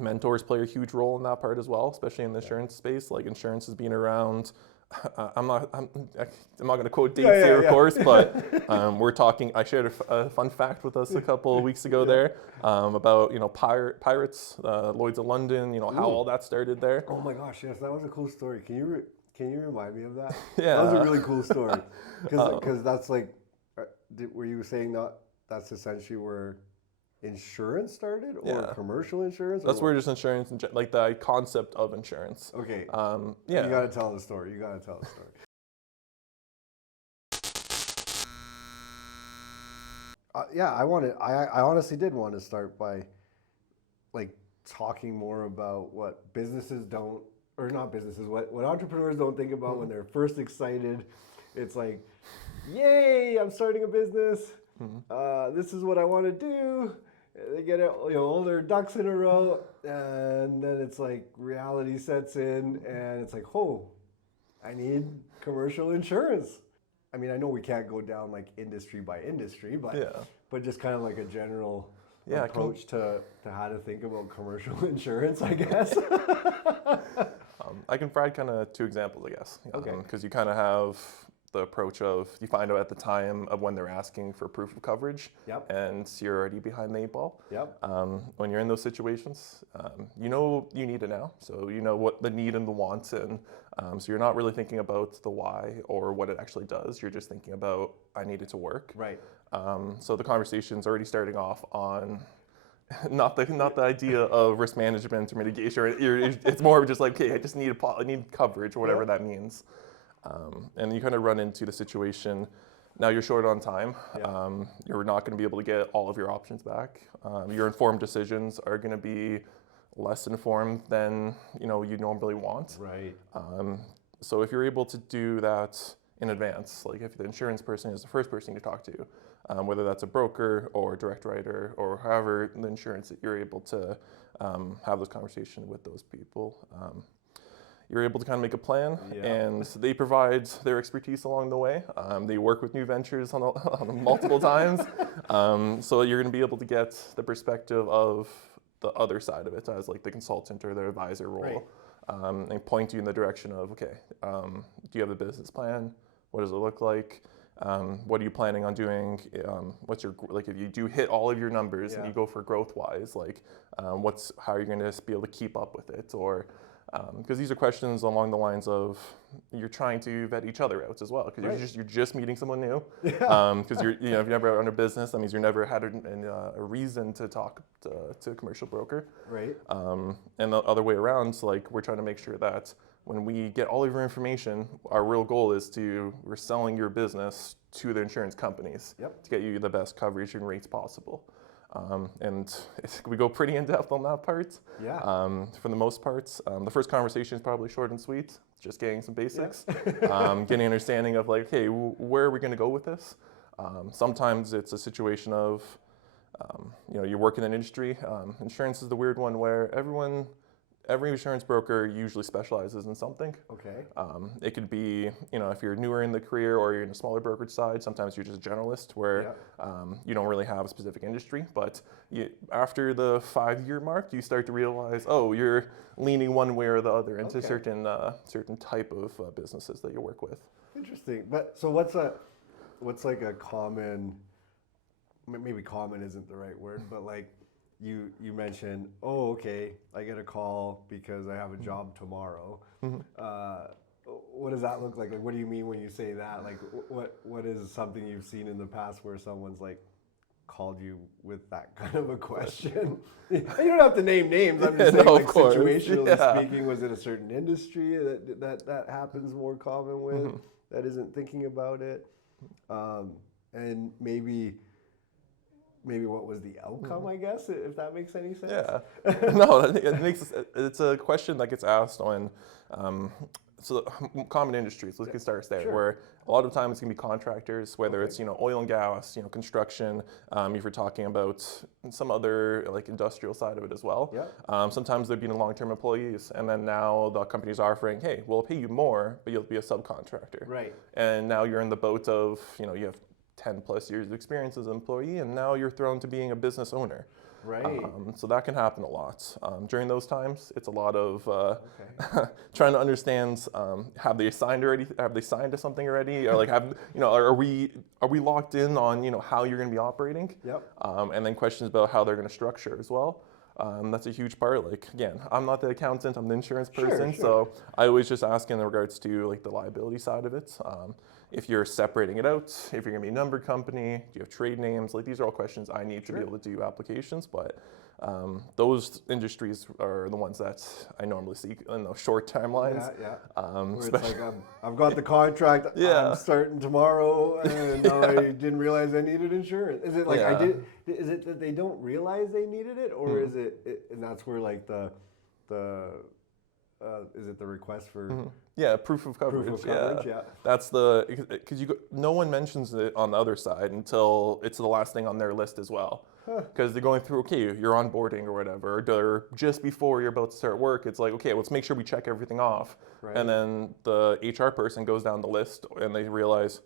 mentors play a huge role in that part as well, especially in the insurance space. Like insurance has been around. I'm not going to quote dates here, of course, but we're talking. I shared a fun fact with us a couple of weeks ago there about pirates, Lloyd's of London. How all that started there. Oh my gosh, yes, that was a cool story. Can you remind me of that? Yeah, that was a really cool story because that's like, were you saying that's essentially where insurance started, or commercial insurance? That's where just insurance, like the concept of insurance. Okay. Yeah. You got to tell the story. I honestly did want to start by like talking more about what businesses don't, or not businesses, what entrepreneurs don't think about when they're first excited. It's like, yay, I'm starting a business. This is what I want to do. They get all their ducks in a row, and then it's like reality sets in, and it's like, oh, I need commercial insurance. I mean, I know we can't go down like industry by industry, but just kind of like a general approach to how to think about commercial insurance, I guess. I can provide kind of two examples, I guess. Okay. Because you kind of have the approach of, you find out at the time of when they're asking for proof of coverage, and you're already behind the 8 ball. When you're in those situations, you need it now, so you know what the need and the wants, and so you're not really thinking about the why or what it actually does. You're just thinking about, I need it to work. Right. So the conversation's already starting off on not the idea of risk management or mitigation. It's more of just like, okay, I need coverage or whatever that means. And you kind of run into the situation, now you're short on time. You're not going to be able to get all of your options back. Your informed decisions are going to be less informed than you normally want. Right. So if you're able to do that in advance, like if the insurance person is the first person you talk to, whether that's a broker or a direct writer or however the insurance, that you're able to have those conversations with those people. You're able to kind of make a plan, and they provide their expertise along the way. They work with new ventures on multiple times, so you're going to be able to get the perspective of the other side of it as like the consultant or the advisor role, and point you in the direction of, okay, do you have a business plan? What does it look like? What are you planning on doing? What's your, like, if you do hit all of your numbers and you go for growth wise, like how are you going to be able to keep up with it? Or because these are questions along the lines of, you're trying to vet each other out as well, because you're just meeting someone new. Because if you've never owned a business, that means you've never had a reason to talk to a commercial broker. Right. And the other way around, so like we're trying to make sure that when we get all of your information, our real goal is we're selling your business to the insurance companies to get you the best coverage and rates possible. And we go pretty in depth on that part. For the most part, the first conversation is probably short and sweet, just getting some basics, getting an understanding of like, hey, where are we going to go with this? Sometimes it's a situation of, you work in an industry. Insurance is the weird one where every insurance broker usually specializes in something. Okay. It could be, if you're newer in the career or you're in a smaller brokerage side, sometimes you're just a generalist where you don't really have a specific industry. But after the 5-year mark, you start to realize, oh, you're leaning one way or the other into certain type of businesses that you work with. Interesting. But so what's like a common, maybe common isn't the right word, but like, you mentioned, oh, okay, I get a call because I have a job tomorrow. What does that look like? Like, what do you mean when you say that? Like, what is something you've seen in the past where someone's like called you with that kind of a question? You don't have to name names. I'm just saying, like, situationally speaking, was it a certain industry that happens more common with that isn't thinking about it? And maybe what was the outcome, I guess, if that makes any sense? No, it's a question that gets asked when, so common industries, let's get started there, where a lot of times it's going to be contractors, whether it's, oil and gas, construction, if you're talking about some other like industrial side of it as well. Sometimes they're being long-term employees, and then now the companies are offering, hey, we'll pay you more, but you'll be a subcontractor. Right. And now you're in the boat of, you have 10 plus years of experience as an employee, and now you're thrown to being a business owner. Right. So that can happen a lot. During those times, it's a lot of Okay. trying to understand, have they signed already? Have they signed to something already? Or like, are we locked in on, how you're going to be operating? Yep. And then questions about how they're going to structure as well. That's a huge part. Like, again, I'm not the accountant, I'm the insurance person. Sure. So I always just ask in regards to like the liability side of it. If you're separating it out, if you're going to be a numbered company, do you have trade names? Like, these are all questions I need to be able to do applications. But those industries are the ones that I normally see in those short timelines. Yeah, yeah. Where it's Especially, like, I've got the contract, Yeah. I'm starting tomorrow, and now I didn't realize I needed insurance. Is it like Yeah. is it that they don't realize they needed it, or is and that's where like the is it the request for Yeah, proof of coverage. proof of coverage? Yeah. That's because no one mentions it on the other side until it's the last thing on their list as well. Because they're going through, okay, you're onboarding or whatever, or just before you're about to start work, it's like, okay, let's make sure we check everything off. Right. And then the HR person goes down the list and they realize,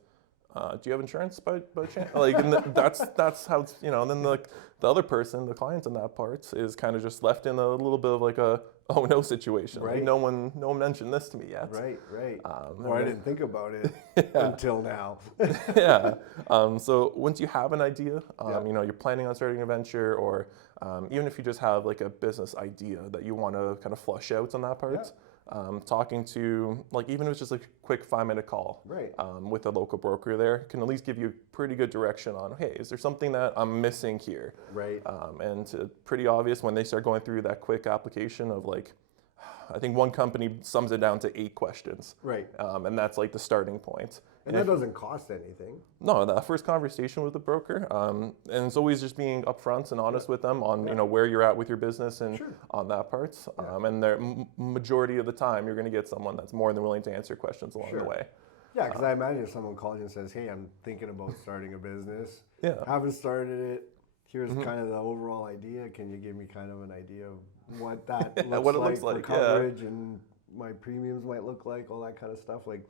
do you have insurance by chance? Like, and that's how it's, and then the other person, the client in that part, is kind of just left in a little bit of like a oh no situation. Right. Like, no one mentioned this to me yet. Right. And I then- didn't think about it until now. Yeah. So once you have an idea, Yeah. you're planning on starting a venture, or even if you just have like a business idea that you want to kind of flush out on that part, talking to, like, even if it's just like a quick 5-minute call Right. with a local broker there, can at least give you pretty good direction on, hey, is there something that I'm missing here? Right. And pretty obvious when they start going through that quick application of like, I think one company sums it down to 8 questions. Right. And that's like the starting point. And that doesn't cost anything. No, that first conversation with the broker, and it's always just being upfront and honest with them on where you're at with your business and on that part. And the majority of the time, you're going to get someone that's more than willing to answer questions along the way. Yeah, because I imagine if someone calls you and says, "Hey, I'm thinking about starting a business. Yeah. Haven't started it. Here's kind of the overall idea. Can you give me kind of an idea of what that looks what it like looks for like, coverage and my premiums might look like, all that kind of stuff." Like,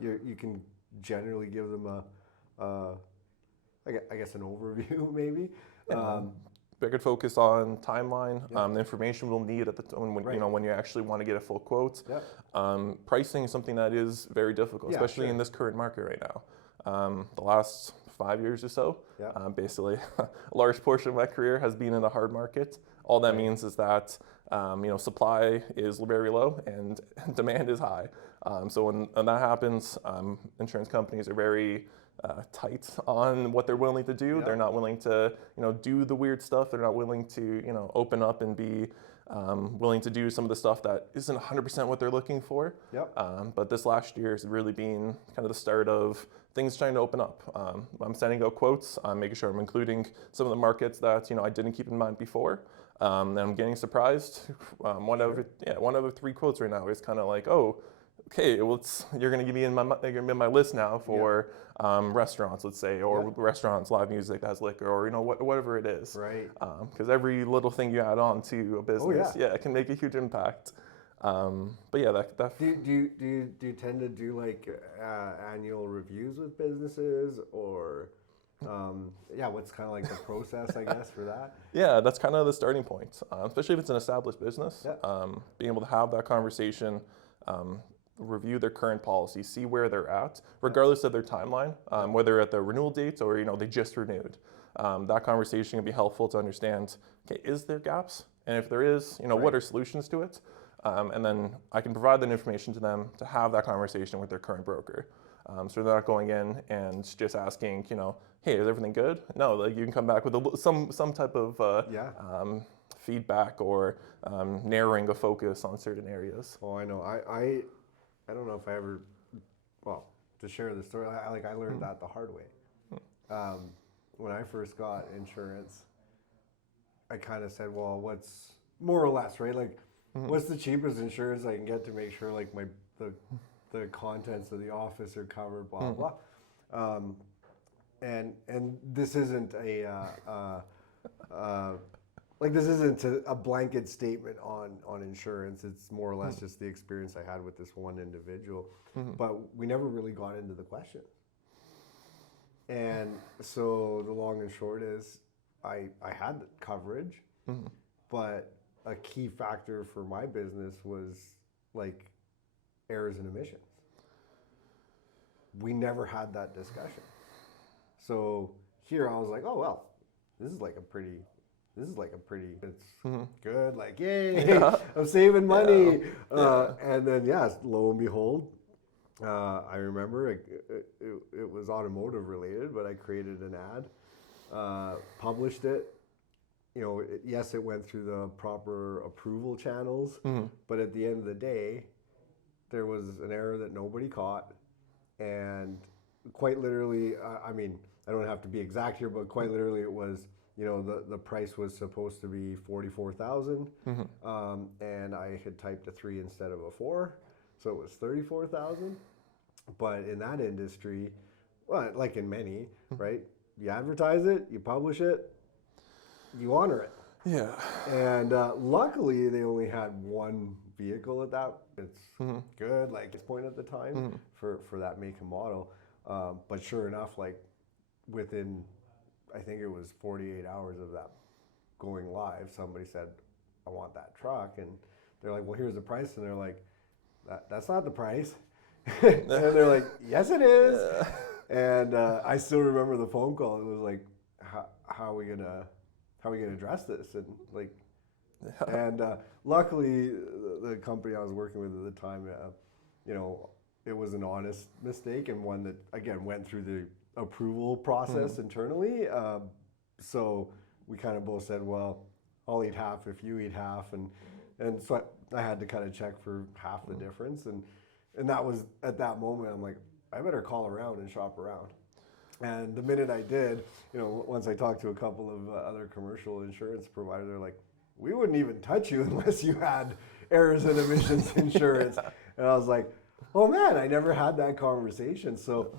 you can generally give them I guess an overview maybe. They could focus on timeline, the information we'll need at the time when you actually want to get a full quote. Pricing is something that is very difficult, especially in this current market right now. The last 5 years or so, basically, a large portion of my career has been in the hard market. All that means is that supply is very low and demand is high. So when that happens, insurance companies are very tight on what they're willing to do. They're not willing to do the weird stuff. They're not willing to open up and be willing to do some of the stuff that isn't 100% what they're looking for. But this last year has really been kind of the start of things trying to open up. I'm sending out quotes. I'm making sure I'm including some of the markets that I didn't keep in mind before. And I'm getting surprised. One out of 3 quotes right now is kind of like, oh, okay, well, you're going to be in my list now for restaurants, let's say, or restaurants, live music that has liquor, or whatever it is. Right. Because every little thing you add on to a business, it can make a huge impact. But yeah, that. Do you tend to do like annual reviews with businesses, or what's kind of like the process, I guess, for that? Yeah, that's kind of the starting point, especially if it's an established business. Being able to have that conversation, review their current policy, see where they're at, regardless of their timeline, whether at the renewal date or they just renewed. That conversation can be helpful to understand, okay, is there gaps? And if there is, what are solutions to it? And then I can provide that information to them to have that conversation with their current broker. So they're not going in and just asking, hey, is everything good? No, like you can come back with some type of feedback or narrowing a focus on certain areas. Oh, I know. I don't know if I ever, to share the story, I learned that the hard way. When I first got insurance, I kind of said, well, what's more or less, right? Like, what's the cheapest insurance I can get to make sure like the contents of the office are covered, blah, blah. And this isn't this isn't a blanket statement on insurance. It's more or less just the experience I had with this one individual. But we never really got into the questions. And so the long and short is, I had coverage, but a key factor for my business was like errors and emissions. We never had that discussion. So here I was like, oh well, this is like a pretty, it's good. Like, yay, Yeah. I'm saving money. Yeah. And then yes, lo and behold, I remember it was automotive related, but I created an ad, published it. You know, yes, it went through the proper approval channels, but at the end of the day, there was an error that nobody caught, and quite literally, I mean, I don't have to be exact here, but quite literally, it was, you know, the price was supposed to be 44,000, and I had typed a 3 instead of a 4, so it was 34,000. But in that industry, well, like in many, right? You advertise it, you publish it, you honor it. Yeah. And luckily, they only had one vehicle at that. It's good, like this point at the time for that make and model. But sure enough, like within, I think it was 48 hours of that going live, somebody said, I want that truck. And they're like, well, here's the price. And they're like, that's not the price. And they're like, yes, it is. And I still remember the phone call. It was like, how are we gonna address this? And like, and luckily, the company I was working with at the time, you know, it was an honest mistake and one that again went through the approval process internally. So we kind of both said, well, I'll eat half if you eat half, and so I had to kind of check for half the difference, and that was at that moment I'm like, I better call around and shop around. And the minute I did, you know, once I talked to a couple of other commercial insurance providers, they're like, we wouldn't even touch you unless you had errors and emissions insurance. And I was like, oh man, I never had that conversation. So,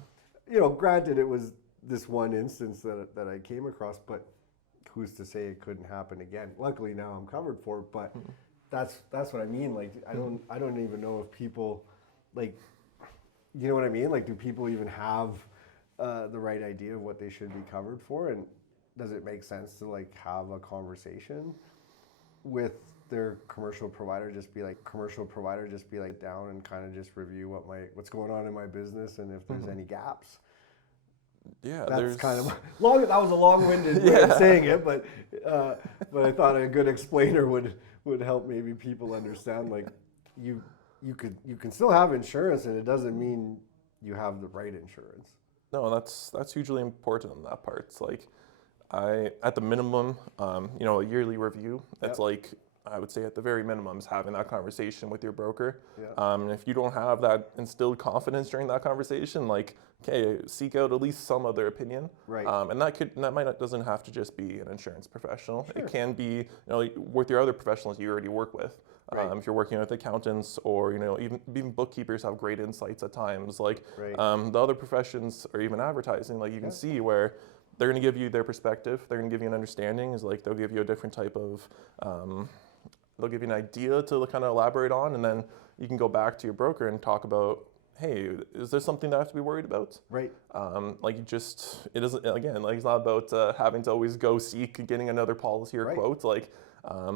you know, granted, it was this one instance that I came across, but who's to say it couldn't happen again? Luckily now I'm covered for it, but that's what I mean. Like, I don't even know if people, like, you know what I mean? Like, do people even have the right idea of what they should be covered for? And does it make sense to like have a conversation with their commercial provider? Just be like down and kind of just review what's going on in my business and if there's any gaps. Yeah, that's kind of long. That was a long-winded way of saying it, but I thought a good explainer would help maybe people understand. Like, you can still have insurance, and it doesn't mean you have the right insurance. No, that's hugely important on that part. It's like, at the minimum, you know, a yearly review. It's like, I would say at the very minimum is having that conversation with your broker. And if you don't have that instilled confidence during that conversation, like, okay, seek out at least some other opinion. Right. And that doesn't have to just be an insurance professional. Sure. It can be, you know, with your other professionals you already work with. Right. If you're working with accountants, or, you know, even bookkeepers have great insights at times. Like, the other professions, or even advertising, like you can see where they're going to give you their perspective. They're going to give you an understanding. Is like they'll give you a different type of, they'll give you an idea to kind of elaborate on, and then you can go back to your broker and talk about, hey, is there something that I have to be worried about? Right. Like, it isn't, again, like, it's not about having to always go seek getting another policy or quote. Like,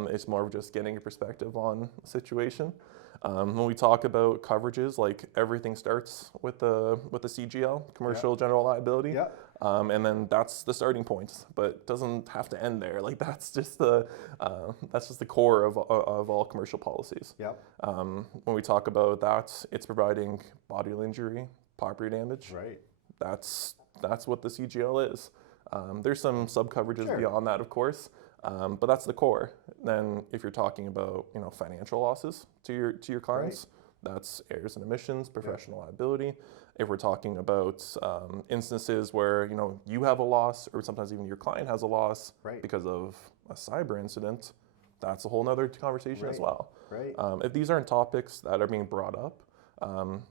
it's more of just getting a perspective on the situation. When we talk about coverages, like, everything starts with the CGL, commercial general liability. And then that's the starting point, but it doesn't have to end there. Like, that's just the core of all commercial policies. When we talk about that, it's providing bodily injury, property damage. Right. That's what the CGL is. There's some sub coverages beyond that, of course, but that's the core. Then, if you're talking about, you know, financial losses to your clients, that's errors and omissions, professional liability. If we're talking about instances where, you know, you have a loss, or sometimes even your client has a loss because of a cyber incident, that's a whole nother conversation as well. If these aren't topics that are being brought up,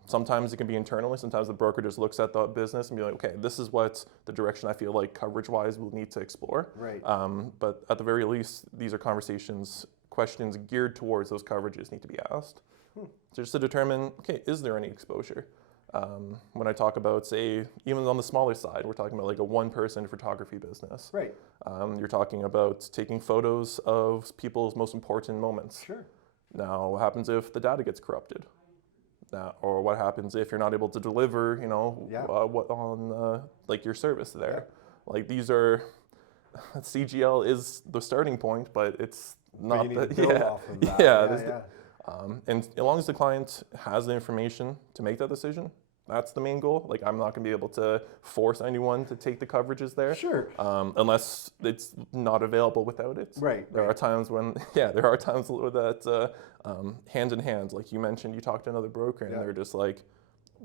sometimes it can be internally. Sometimes the broker just looks at the business and be like, okay, this is what the direction I feel like coverage-wise we'll need to explore. But at the very least, these are questions geared towards those coverages need to be asked. Just to determine, okay, is there any exposure? When I talk about, say, even on the smaller side, we're talking about like a one-person photography business. Right. You're talking about taking photos of people's most important moments. Sure. Now, what happens if the data gets corrupted? Or what happens if you're not able to deliver, what on like your service there? Yeah. Like these are, CGL is the starting point, but it's not But you need to build off of that. And as long as the client has the information to make that decision, that's the main goal. Like I'm not going to be able to force anyone to take the coverages there, Sure. Unless it's not available without it. Right. There are times when, there are times that hand in hand, like you mentioned, you talked to another broker and they're just like,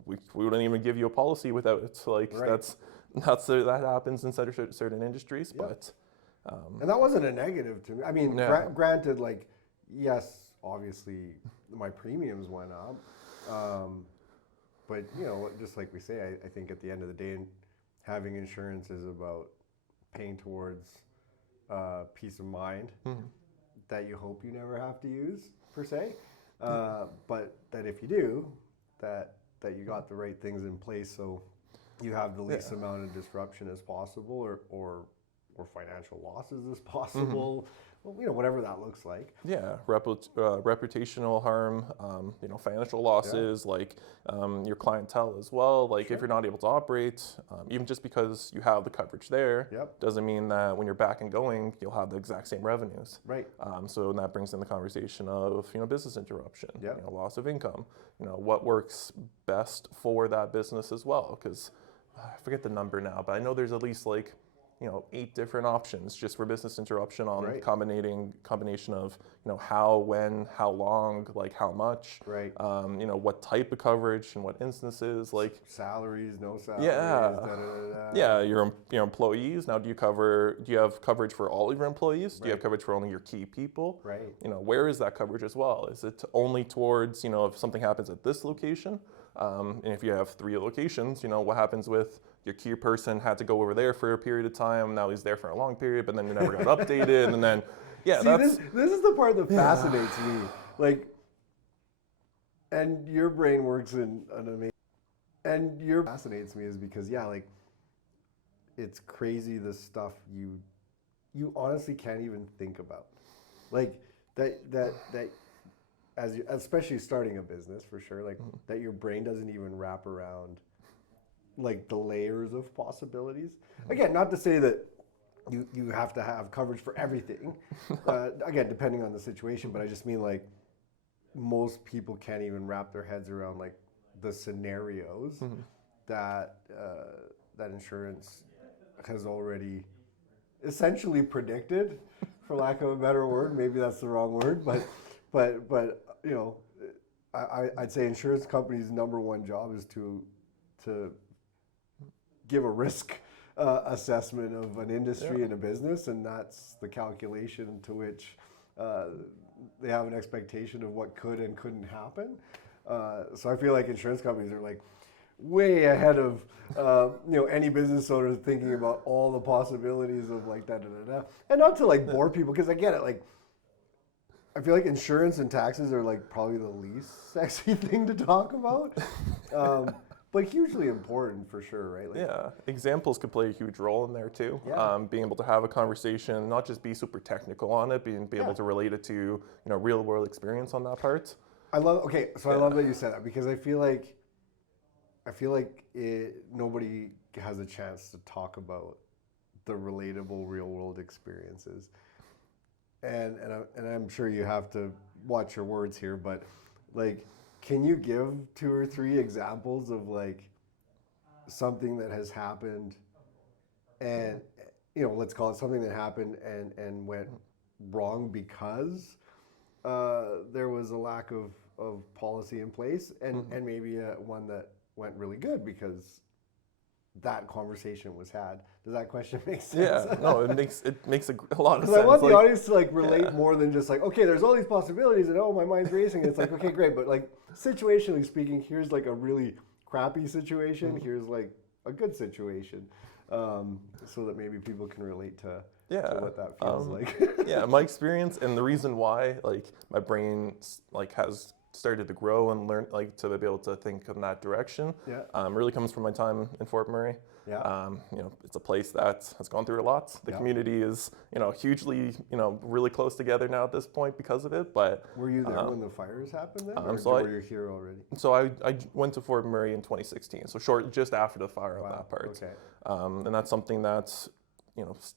we wouldn't even give you a policy without it. Like that happens in certain industries, but. And that wasn't a negative to me. I mean, granted, like, yes, obviously my premiums went up. But, just like we say, I think at the end of the day, having insurance is about paying towards peace of mind that you hope you never have to use, per se. But that if you do, that you got the right things in place so you have the least amount of disruption as possible or financial losses as possible. Well, whatever that looks like. Yeah, reputational harm, financial losses, like your clientele as well. Like if you're not able to operate, even just because you have the coverage there, doesn't mean that when you're back and going, you'll have the exact same revenues. Right. So that brings in the conversation of business interruption, loss of income. What works best for that business as well? Because I forget the number now, but I know there's at least like 8 different options just for business interruption on combination of, how, when, how long, like how much, what type of coverage and what instances, like salaries, no salaries, your employees. Now, do you have coverage for all of your employees? Do you have coverage for only your key people? Right. Where is that coverage as well? Is it only towards, if something happens at this location? And if you have 3 locations, what happens with your key person had to go over there for a period of time. Now he's there for a long period, but then it never got updated. And then, this is the part that fascinates me. Like, and your brain works in an amazing, and your fascinates me is because, it's crazy the stuff you honestly can't even think about. Like that as you, especially starting a business for sure, like that your brain doesn't even wrap around like the layers of possibilities. Again, not to say that you have to have coverage for everything, again, depending on the situation, but I just mean like most people can't even wrap their heads around like the scenarios that that insurance has already essentially predicted, for lack of a better word. Maybe that's the wrong word, but I'd say insurance companies' number one job is to give a risk assessment of an industry and a business, and that's the calculation to which they have an expectation of what could and couldn't happen. So I feel like insurance companies are like way ahead of any business owner thinking about all the possibilities of like and not to like bore people, because I get it, like I feel like insurance and taxes are like probably the least sexy thing to talk about. But hugely important for sure, right? Like, examples could play a huge role in there too. Being able to have a conversation, not just be super technical on it, be able to relate it to real world experience on that part. I love that you said that, because I feel like nobody has a chance to talk about the relatable real world experiences, and I'm sure you have to watch your words here, but like, can you give 2 or 3 examples of like something that has happened and let's call it something that happened and went wrong because there was a lack of policy in place, and maybe one that went really good because that conversation was had. Does that question make sense? Yeah, no, it makes a lot of sense. Because I want the audience to like relate more than just like, okay, there's all these possibilities and my mind's racing. It's like, okay, great, but like situationally speaking, here's like a really crappy situation. Here's like a good situation, so that maybe people can relate to what that feels like. My experience and the reason why like my brain like has started to grow and learn, like to be able to think in that direction, Yeah. really comes from my time in Fort McMurray. Yeah. It's a place that has gone through a lot. The Yeah. community is, hugely, really close together now at this point because of it. But Were you there when the fires happened then, or so were you here already? so I went to Fort McMurray in 2016, so just after the fire on that part. Okay. And that's something that,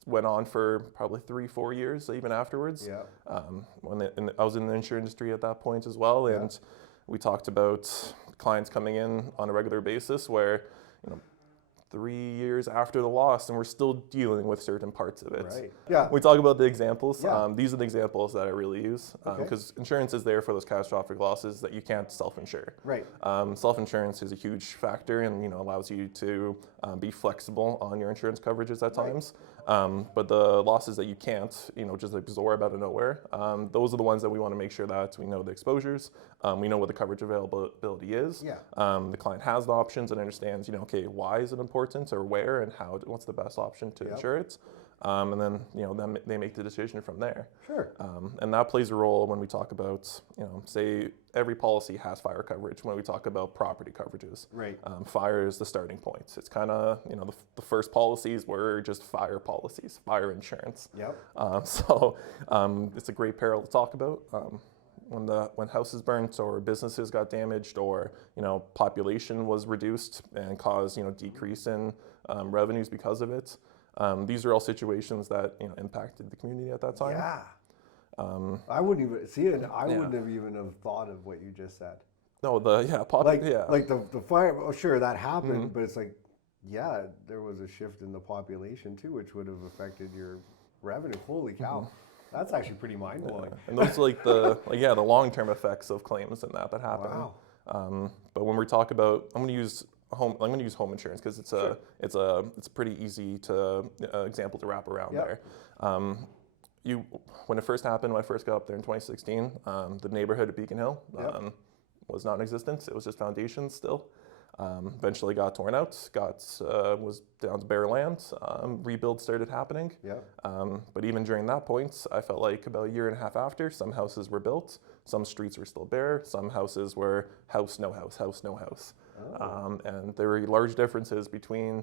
went on for probably 3-4 years, even afterwards. Yeah. I was in the insurance industry at that point as well, and we talked about clients coming in on a regular basis where, 3 years after the loss, and we're still dealing with certain parts of it. Right. Yeah. We talk about the examples. Yeah. These are the examples that I really use because insurance is there for those catastrophic losses that you can't self-insure. Right. Self-insurance is a huge factor and allows you to be flexible on your insurance coverages at times. But the losses that you can't, just absorb out of nowhere, those are the ones that we want to make sure that we know the exposures, we know what the coverage availability is. Yeah. The client has the options and understands, okay, why is it important or where and how, what's the best option to insure it. And then, then they make the decision from there. Sure. And that plays a role when we talk about, say every policy has fire coverage when we talk about property coverages. Right. Fire is the starting point. It's kind of, the first policies were just fire policies, fire insurance. Yep. So it's a great peril to talk about. When houses burnt or businesses got damaged or population was reduced and caused decrease in revenues because of it. These are all situations that impacted the community at that time. Yeah. I wouldn't even see it. I wouldn't have even have thought of what you just said. No, like the fire. Oh, sure, that happened, but it's like, there was a shift in the population too, which would have affected your revenue. Holy cow. That's actually pretty mind-blowing. And those are the long-term effects of claims and that happen. Wow. But when we talk about, I'm going to use home insurance because it's a pretty easy example to wrap around there. When it first happened, when I first got up there in 2016, the neighborhood of Beacon Hill was not in existence. It was just foundations still. Eventually got torn out, was down to bare land. Rebuild started happening. But even during that point, I felt like about a year and a half after, some houses were built, some streets were still bare, some houses were house, no house, house, no house. And there were large differences between,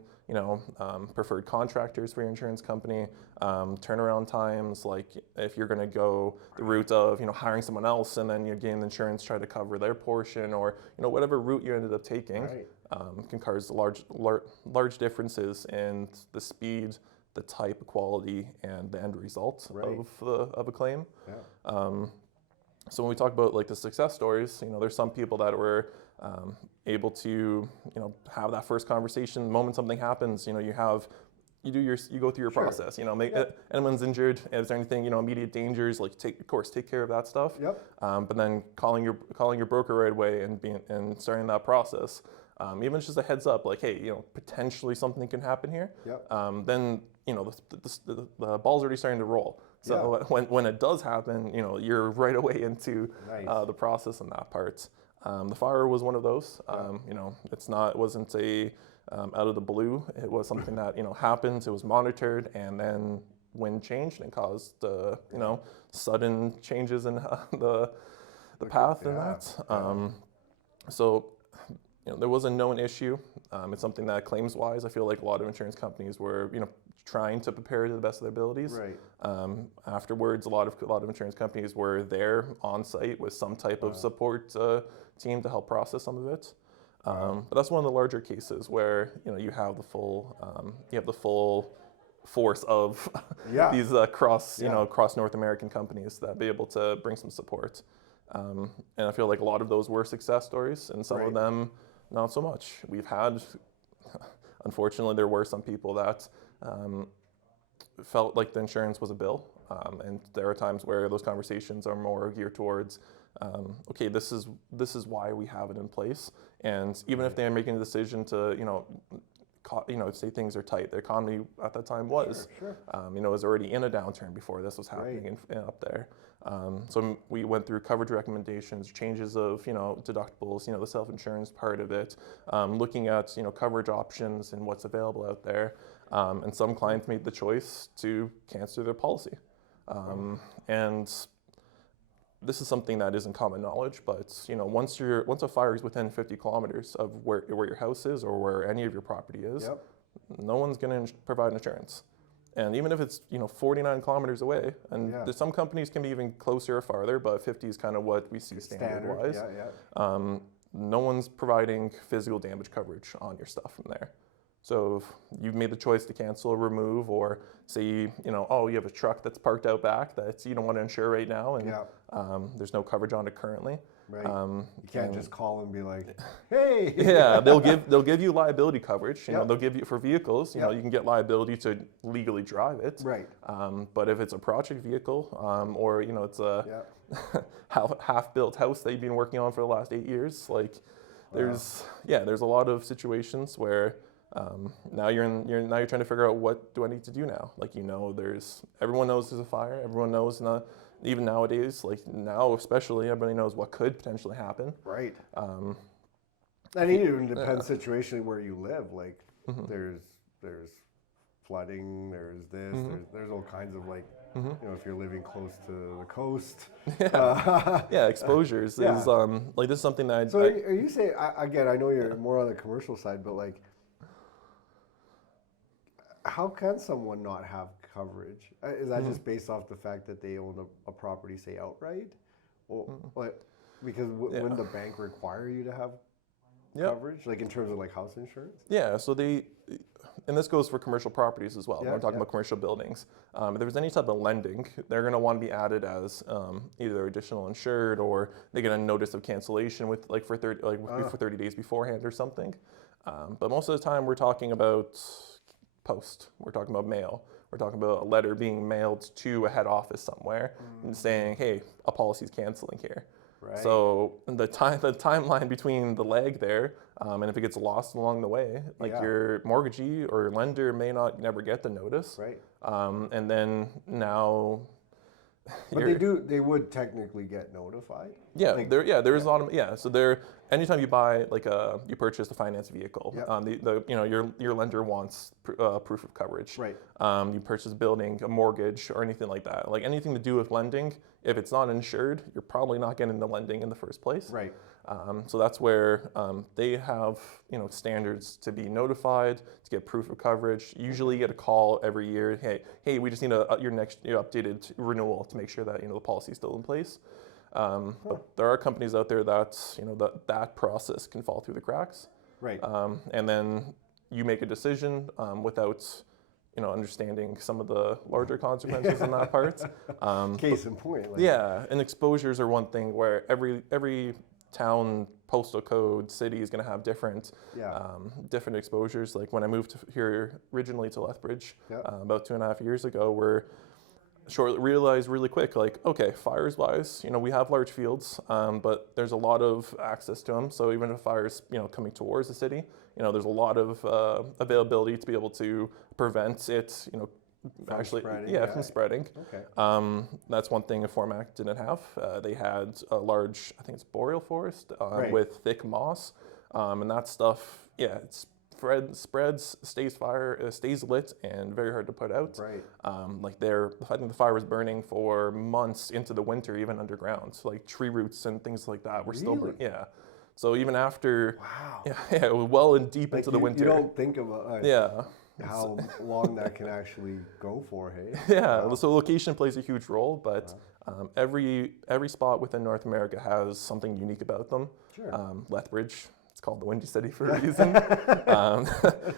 preferred contractors for your insurance company, turnaround times, like if you're going to go the route of, hiring someone else and then you gain insurance, try to cover their portion or, whatever route you ended up taking, can cause large differences in the speed, the type, quality, and the end result of a claim. So when we talk about like the success stories, there's some people that were able to, have that first conversation. The moment something happens, you go through your process. Anyone's injured, is there anything, immediate dangers? Like take care of that stuff. But then calling your broker right away and starting that process. Even if it's just a heads up, like hey, potentially something can happen here. Then the ball's already starting to roll. So when it does happen, you're right away into the process on that part. The fire was one of those. It wasn't out of the blue. It was something that happened. It was monitored, and then wind changed and caused sudden changes in the path and that. So there was a known issue. It's something that claims-wise, I feel like a lot of insurance companies were trying to prepare to the best of their abilities. Afterwards, a lot of insurance companies were there on site with some type of support team to help process some of it. But that's one of the larger cases where you have the full force of these across North American companies that be able to bring some support. And I feel like a lot of those were success stories, and some of them not so much. We've had, unfortunately, there were some people that felt like the insurance was a bill, and there are times where those conversations are more geared towards, okay, this is why we have it in place, and even if they're making a decision to, say things are tight, the economy at that time was, was already in a downturn before this was happening up there. So we went through coverage recommendations, changes of, deductibles, the self-insurance part of it, looking at, coverage options and what's available out there. And some clients made the choice to cancel their policy. And this is something that isn't common knowledge, but once a fire is within 50 kilometers of where your house is or where any of your property is, Yep. no one's going to provide insurance. And even if it's 49 kilometers away, and Yeah. some companies can be even closer or farther, but 50 is kind of what we see standard-wise. Yeah. No one's providing physical damage coverage on your stuff from there. So if you've made the choice to cancel or remove, or say you have a truck that's parked out back that you don't want to insure right now, and there's no coverage on it currently. Right. You can't just call and be like, "Hey." Yeah, they'll give you liability coverage. Yep. They'll give you for vehicles. Yep. You can get liability to legally drive it. Right. But if it's a project vehicle, or it's a half-built house that you've been working on for the last 8 years, there's a lot of situations where now you're trying to figure out, what do I need to do now? Everyone knows there's a fire. Everyone knows, even nowadays, now especially, everybody knows what could potentially happen. Right. And it even depends situation where you live. There's flooding. There's this. There's all kinds of if you're living close to the coast. Exposures is this is something that. So are you saying, again? I know you're more on the commercial side, but how can someone not have coverage? Is that just based off the fact that they own a property, say, outright? Or because wouldn't the bank require you to have coverage, in terms of house insurance? Yeah, so and this goes for commercial properties as well. We're talking about commercial buildings. If there's any type of lending, they're going to want to be added as either additional insured, or they get a notice of cancellation for 30 days beforehand or something. But most of the time, we're talking about post. We're talking about mail. We're talking about a letter being mailed to a head office somewhere and saying, "Hey, a policy's canceling here." Right. So the timeline between the lag there, and if it gets lost along the way, your mortgagee or your lender may never get the notice. Right. And then now. But they would technically get notified. Yeah, there is a lot of So anytime you buy you purchase a finance vehicle, your lender wants proof of coverage. Right. You purchase a building, a mortgage, or anything like that. Anything to do with lending, if it's not insured, you're probably not getting the lending in the first place. Right. So that's where they have standards to be notified, to get proof of coverage. Usually you get a call every year. Hey, we just need your updated renewal to make sure that the policy is still in place. But there are companies out there that that process can fall through the cracks. Right. And then you make a decision without understanding some of the larger consequences in that part. Case in point. And exposures are one thing where every town, postal code, city is going to have different exposures. When I moved here originally to Lethbridge about 2.5 years ago, realized really quick, okay, fires wise, we have large fields, but there's a lot of access to them. So even if fire's coming towards the city, there's a lot of availability to be able to prevent it, from spreading. Okay. That's one thing a Formac didn't have. They had a large, I think it's boreal forest with thick moss, and that stuff, it spreads, stays lit, and very hard to put out. Right. I think the fire was burning for months into the winter, even underground. So tree roots and things like that were still, So even after, well and deep into the winter. You don't think about how long that can actually go for, hey? Yeah, wow. So location plays a huge role, but every spot within North America has something unique about them. Sure. Lethbridge, it's called the Windy City for a reason.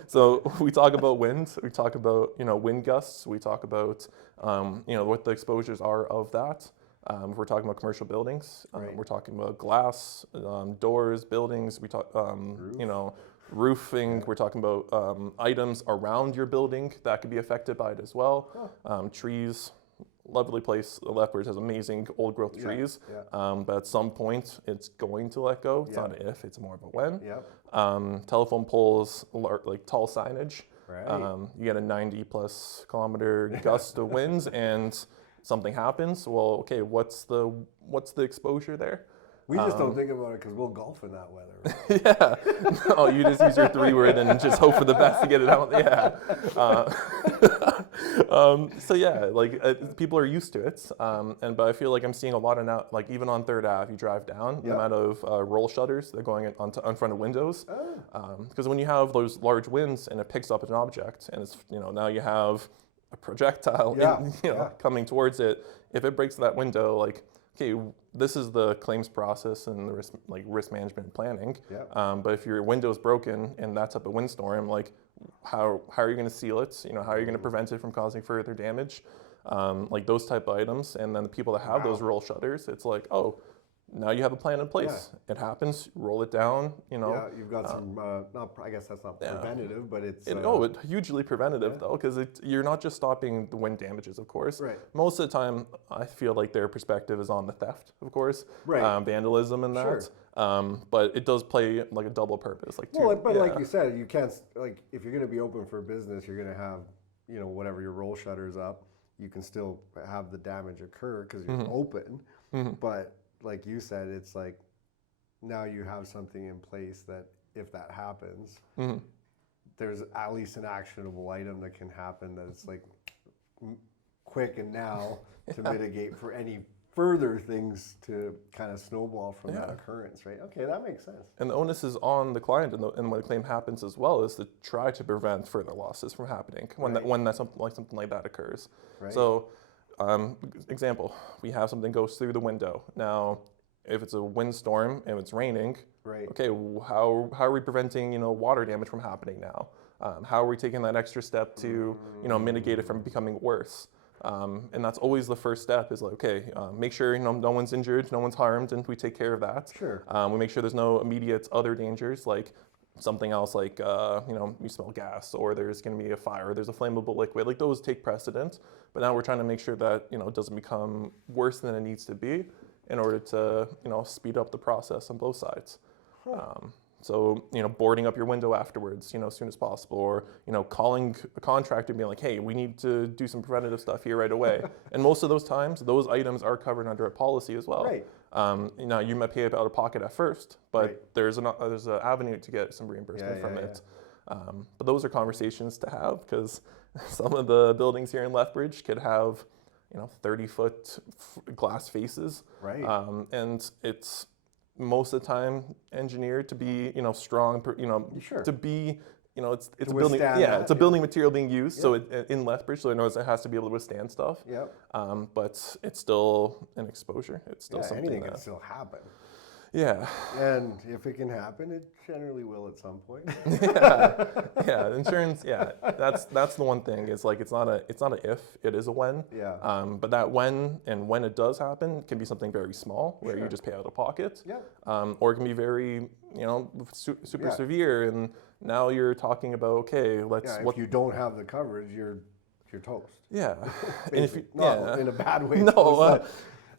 So we talk about wind, we talk about wind gusts, we talk about what the exposures are of that. If we're talking about commercial buildings, we're talking about glass, doors, buildings. We talk, roofing. We're talking about items around your building that could be affected by it as well. Trees, lovely place. Lethbridge has amazing old growth trees, but at some point it's going to let go. It's not an if, it's more of a when. Telephone poles, tall signage. Right. You get a 90+ kilometer gust of winds and something happens. Well, okay, what's the exposure there? We just don't think about it because we'll golf in that weather. Right? Yeah. No, you just use your 3-word and just hope for the best to get it out. Yeah. So yeah, like people are used to it, but I feel like I'm seeing a lot of now, like even on Third Ave, you drive down the Yeah. amount of roll shutters that are going in front of windows, Oh. because when you have those large winds and it picks up an object, and it's now you have a projectile Yeah, in, coming towards it. If it breaks that window, like okay, this is the claims process and the risk management and planning. Yeah. But if your window's broken and that's up a windstorm, like how are you going to seal it? How are you going to prevent it from causing further damage? Like those type of items. And then the people that have those roll shutters, it's like, oh, now you have a plan in place. It happens, roll it down. Yeah, you've got some. Not, I guess that's not preventative, but it's. It's hugely preventative though, because you're not just stopping the wind damages, of course. Right. Most of the time, I feel like their perspective is on the theft, of course. Right. Vandalism and that. Sure. But it does play like a double purpose. Like like you said, you can't like if you're going to be open for business, you're going to have whatever your roll shutters up. You can still have the damage occur because you're open, but like you said, it's like now you have something in place that if that happens, there's at least an actionable item that can happen that it's like quick and now to mitigate for any further things to kind of snowball from that occurrence, right? Okay, that makes sense. And the onus is on the client, and when a claim happens as well, is to try to prevent further losses from happening when something like that occurs. Right. So. Example, we have something goes through the window. Now, if it's a windstorm and it's raining, okay, how are we preventing water damage from happening now? How are we taking that extra step to mitigate it from becoming worse? And that's always the first step. Is like, okay, make sure no one's injured, no one's harmed, and we take care of that. Sure. We make sure there's no immediate other dangers like something else like you smell gas, or there's going to be a fire, there's a flammable liquid, like those take precedent. But now we're trying to make sure that it doesn't become worse than it needs to be in order to speed up the process on both sides. So boarding up your window afterwards as soon as possible, or calling a contractor and being like, hey, we need to do some preventative stuff here right away. And most of those times those items are covered under a policy as well. Right. You might pay out of pocket at first, but there's an avenue to get some reimbursement from it. But those are conversations to have, because some of the buildings here in Lethbridge could have 30-foot glass faces, right? And it's most of the time engineered to be strong, Sure. to be it's a withstand building it's a building material being used, Yep. so in Lethbridge, so it knows it has to be able to withstand stuff. Yep. But it's still an exposure. It's still something anything that can still happen. Yeah. And if it can happen, it generally will at some point. Insurance. Yeah, that's the one thing. It's like it's not a if, it is a when. Yeah. But that when it does happen can be something very small where you just pay out of pocket. Yeah. Or it can be very super severe, and now you're talking about okay, if you don't have the coverage, you're toast. Yeah. And if you, not in a bad way. No.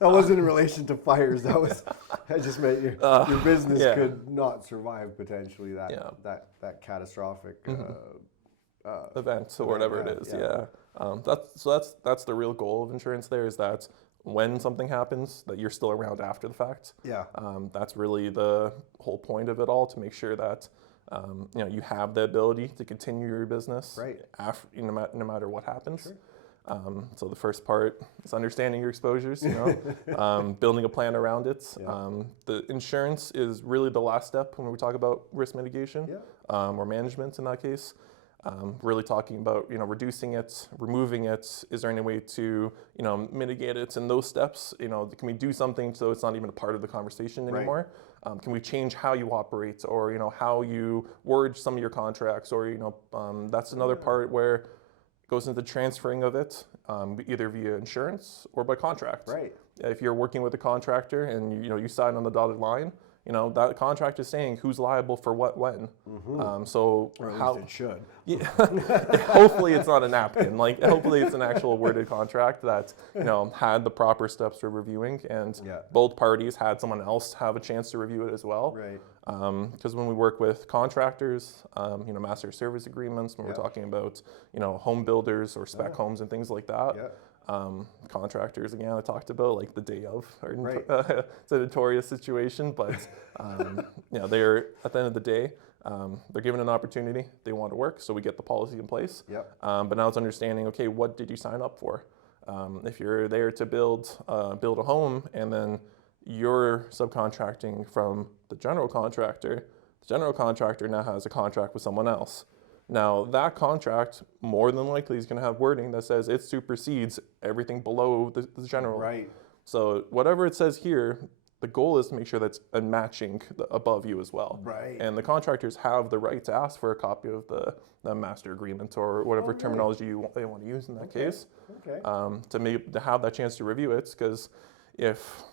That wasn't in relation to fires. That was. I just meant your business could not survive potentially that catastrophic event or whatever it is. That's the real goal of insurance. There is that when something happens, that you're still around after the fact. Yeah. That's really the whole point of it all, to make sure that you have the ability to continue your business. Right. No matter what happens. Sure. So the first part is understanding your exposures, building a plan around it. Yeah. The insurance is really the last step when we talk about risk mitigation, or management in that case. Really talking about reducing it, removing it. Is there any way to mitigate it? And those steps, can we do something so it's not even a part of the conversation anymore? Right. Can we change how you operate, or how you word some of your contracts, or that's another part where goes into transferring of it, either via insurance or by contract. Right. If you're working with a contractor and you sign on the dotted line, that contract is saying who's liable for what when. So or at least it should. Yeah. Hopefully it's not a napkin. Like hopefully it's an actual worded contract that had the proper steps for reviewing, and both parties had someone else have a chance to review it as well. Right. Because when we work with contractors, master service agreements, when we're talking about home builders or spec homes and things like that, Contractors, again, I talked about like the day of, or Right. it's a notorious situation, but they're at the end of the day, they're given an opportunity, they want to work, so we get the policy in place. Yep. But now it's understanding, okay, what did you sign up for? If you're there to build a home and then you're subcontracting from the general contractor now has a contract with someone else. Now, that contract, more than likely, is going to have wording that says it supersedes everything below the general. Right. So whatever it says here, the goal is to make sure that's matching above you as well. Right. And the contractors have the right to ask for a copy of the master agreement or whatever terminology they want to use in that case. Okay. To have that chance to review it, because if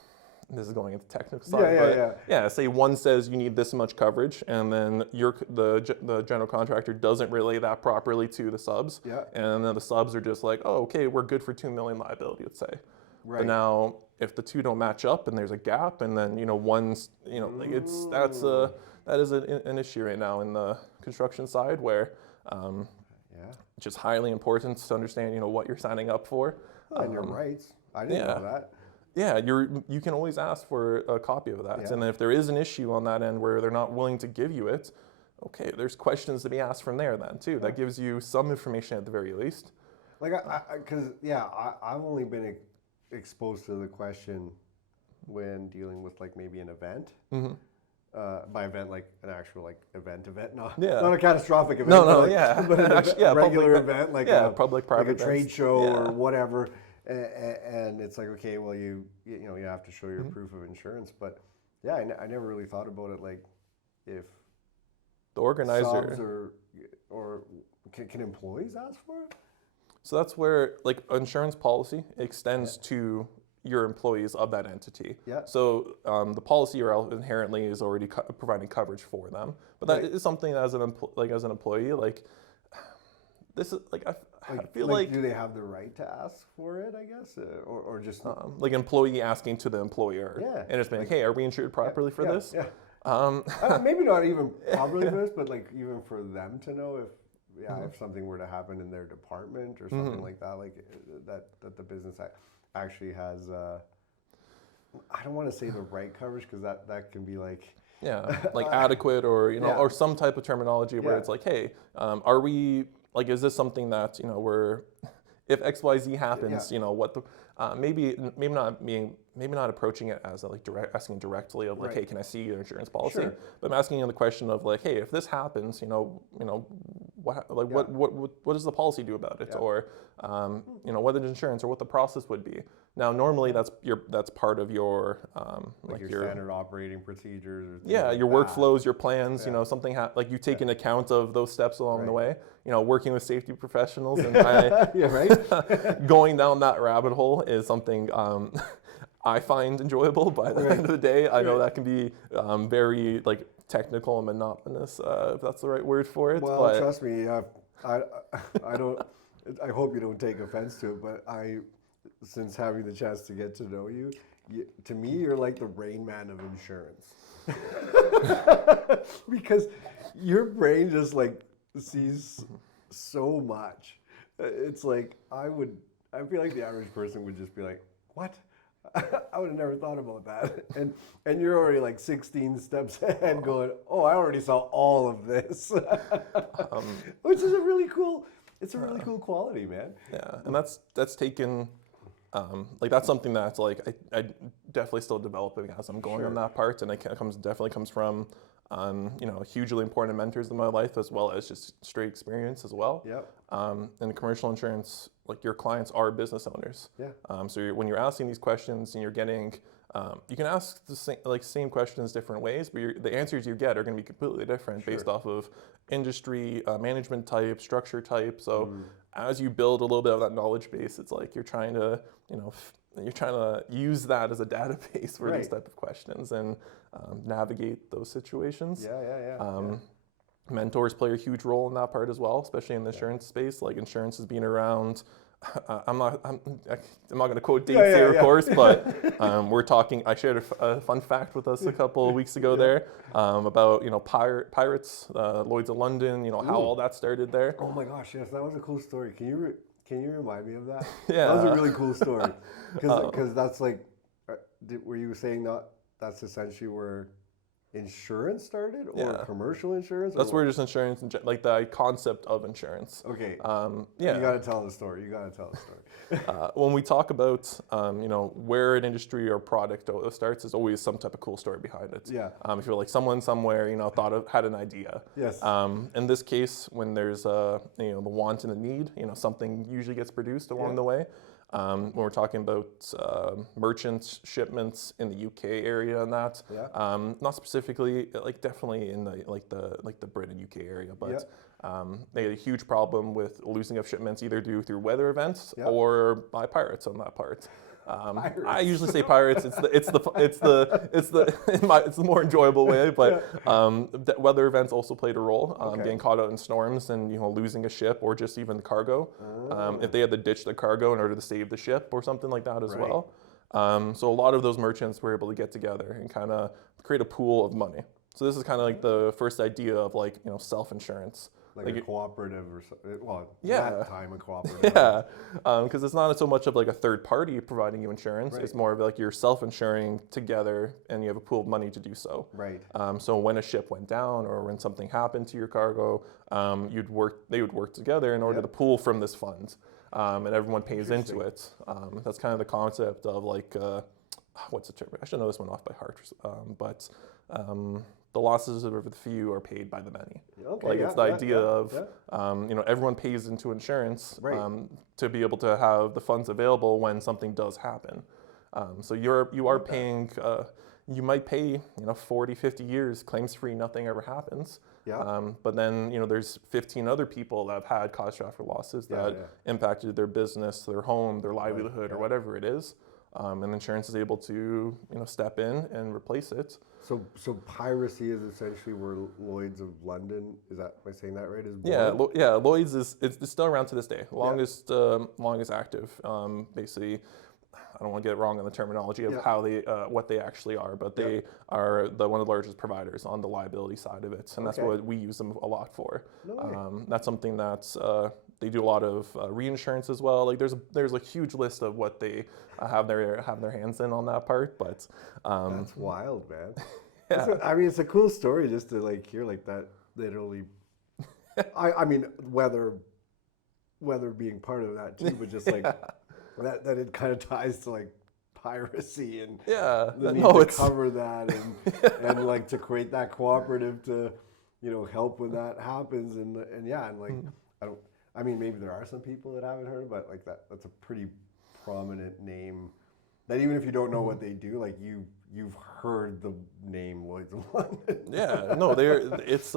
this is going into technical side, say one says you need this much coverage, and then the general contractor doesn't relay that properly to the subs, and then the subs are just like, oh, okay, we're good for $2 million liability, let's say. Right. But now, if the two don't match up and there's a gap, and then one's that is an issue right now in the construction side where it's just highly important to understand what you're signing up for. And your rights. I didn't know that. Yeah, you can always ask for a copy of that. And then if there is an issue on that end where they're not willing to give you it, okay, there's questions to be asked from there then too. That gives you some information at the very least. Like, I've only been exposed to the question when dealing with like maybe an event. Mm-hmm. By event, like an actual event, not a catastrophic event. But a regular event, like a public-private like a trade show or whatever. And it's like, okay, well, you have to show your proof of insurance, but I never really thought about it like if the organizer subs or can employees ask for it? So that's where like insurance policy extends to your employees of that entity. Yeah. So the policy inherently is already providing coverage for them, but that is something that as an employee, like this is like I feel like do they have the right to ask for it? I guess, or just like employee asking to the employer, and it's been like, hey, are we insured properly for this? Yeah. Maybe not even properly for this, but like even for them to know if something were to happen in their department or something like that, like that the business actually has. I don't want to say the right coverage because that can be like. Like adequate or or some type of terminology where it's like, hey, are we. Like, is this something that we're, if XYZ happens, what the maybe not approaching it as like asking directly of like, hey, can I see your insurance policy? Sure. But I'm asking the question of like, hey, if this happens, what does the policy do about it, or what the insurance or what the process would be. Now, normally that's part of your like your standard operating procedures. Or your workflows, your plans. Something like you take an account of those steps along the way. Working with safety professionals and going down that rabbit hole is something I find enjoyable. By the end of the day, I know that can be very like technical and monotonous, if that's the right word for it. Well, trust me, I don't. I hope you don't take offense to it, but since having the chance to get to know you, to me, you're like the Rain Man of insurance. Because your brain just like sees so much. It's like I feel like the average person would just be like, what? I would have never thought about that. And you're already like 16 steps ahead going, oh, I already saw all of this. Which is a really cool quality, man. Yeah, and that's taken, like that's something that's like, I definitely still developing as I'm going on that part, and it definitely comes from, hugely important mentors in my life, as well as just straight experience as well. Yep. In commercial insurance, like your clients are business owners. Yeah. So when you're asking these questions and you're getting, you can ask the same questions different ways, but the answers you get are going to be completely different based off of industry, management type, structure type. So as you build a little bit of that knowledge base, it's like you're trying to, use that as a database for these type of questions and navigate those situations. Mentors play a huge role in that part as well, especially in the insurance space. Like insurance has been around. I'm not going to quote dates here, of course, but we're talking. I shared a fun fact with us a couple of weeks ago there about Pirates, Lloyd's of London. How all that started there. Oh my gosh, yes, that was a cool story. Can Can you remind me of that? Yeah. That was a really cool story. Oh. Because that's like, were you saying that's essentially where insurance started, or Yeah. commercial insurance? That's where just insurance, like the concept of insurance. Okay. Yeah. You got to tell the story. You got to tell the story. When we talk about, where an industry or product starts, there's always some type of cool story behind it. Yeah. If you're like someone somewhere, had an idea. Yes. In this case, when there's the want and the need, something usually gets produced along the way. When we're talking about merchant shipments in the UK area and that, not specifically, like definitely in the Britain UK area, but they had a huge problem with losing of shipments either due through weather events or by pirates on that part. I usually say pirates. It's the more enjoyable way, but weather events also played a role. Getting caught out in storms and losing a ship or just even the cargo. If they had to ditch the cargo in order to save the ship or something like that as well. So a lot of those merchants were able to get together and kind of create a pool of money. So this is kind of like the first idea of self-insurance. Like a cooperative or something. Well, that time a cooperative. Yeah, because it's not so much of like a third party providing you insurance. It's more of like you're self-insuring together and you have a pool of money to do so. Right. So when a ship went down or when something happened to your cargo, they would work together in order to pool from this fund. And everyone pays into it. That's kind of the concept of like, what's the term? I should know this one off by heart. But the losses of the few are paid by the many. Okay, it's the idea of, everyone pays into insurance to be able to have the funds available when something does happen. So you are paying, you might pay, 40, 50 years claims free, nothing ever happens. But then, there's 15 other people that have had catastrophic losses that impacted their business, their home, their livelihood, or whatever it is. And insurance is able to, step in and replace it. So piracy is essentially where Lloyd's of London, am I saying that right? Lloyd's it's still around to this day, longest active. Basically, I don't want to get it wrong on the terminology of how they what they actually are, but they are one of the largest providers on the liability side of it, and that's what we use them a lot for. That's something that's they do a lot of reinsurance as well. Like there's a huge list of what they have their hands in on that part. But that's wild, man. It's a cool story just to hear that. Literally, I mean weather being part of that too, but just that it kind of ties to piracy and the need to cover that and to create that cooperative to help when that happens I mean, maybe there are some people that haven't heard, but that's a pretty prominent name. That even if you don't know what they do, you've heard the name Lloyd's of London. It's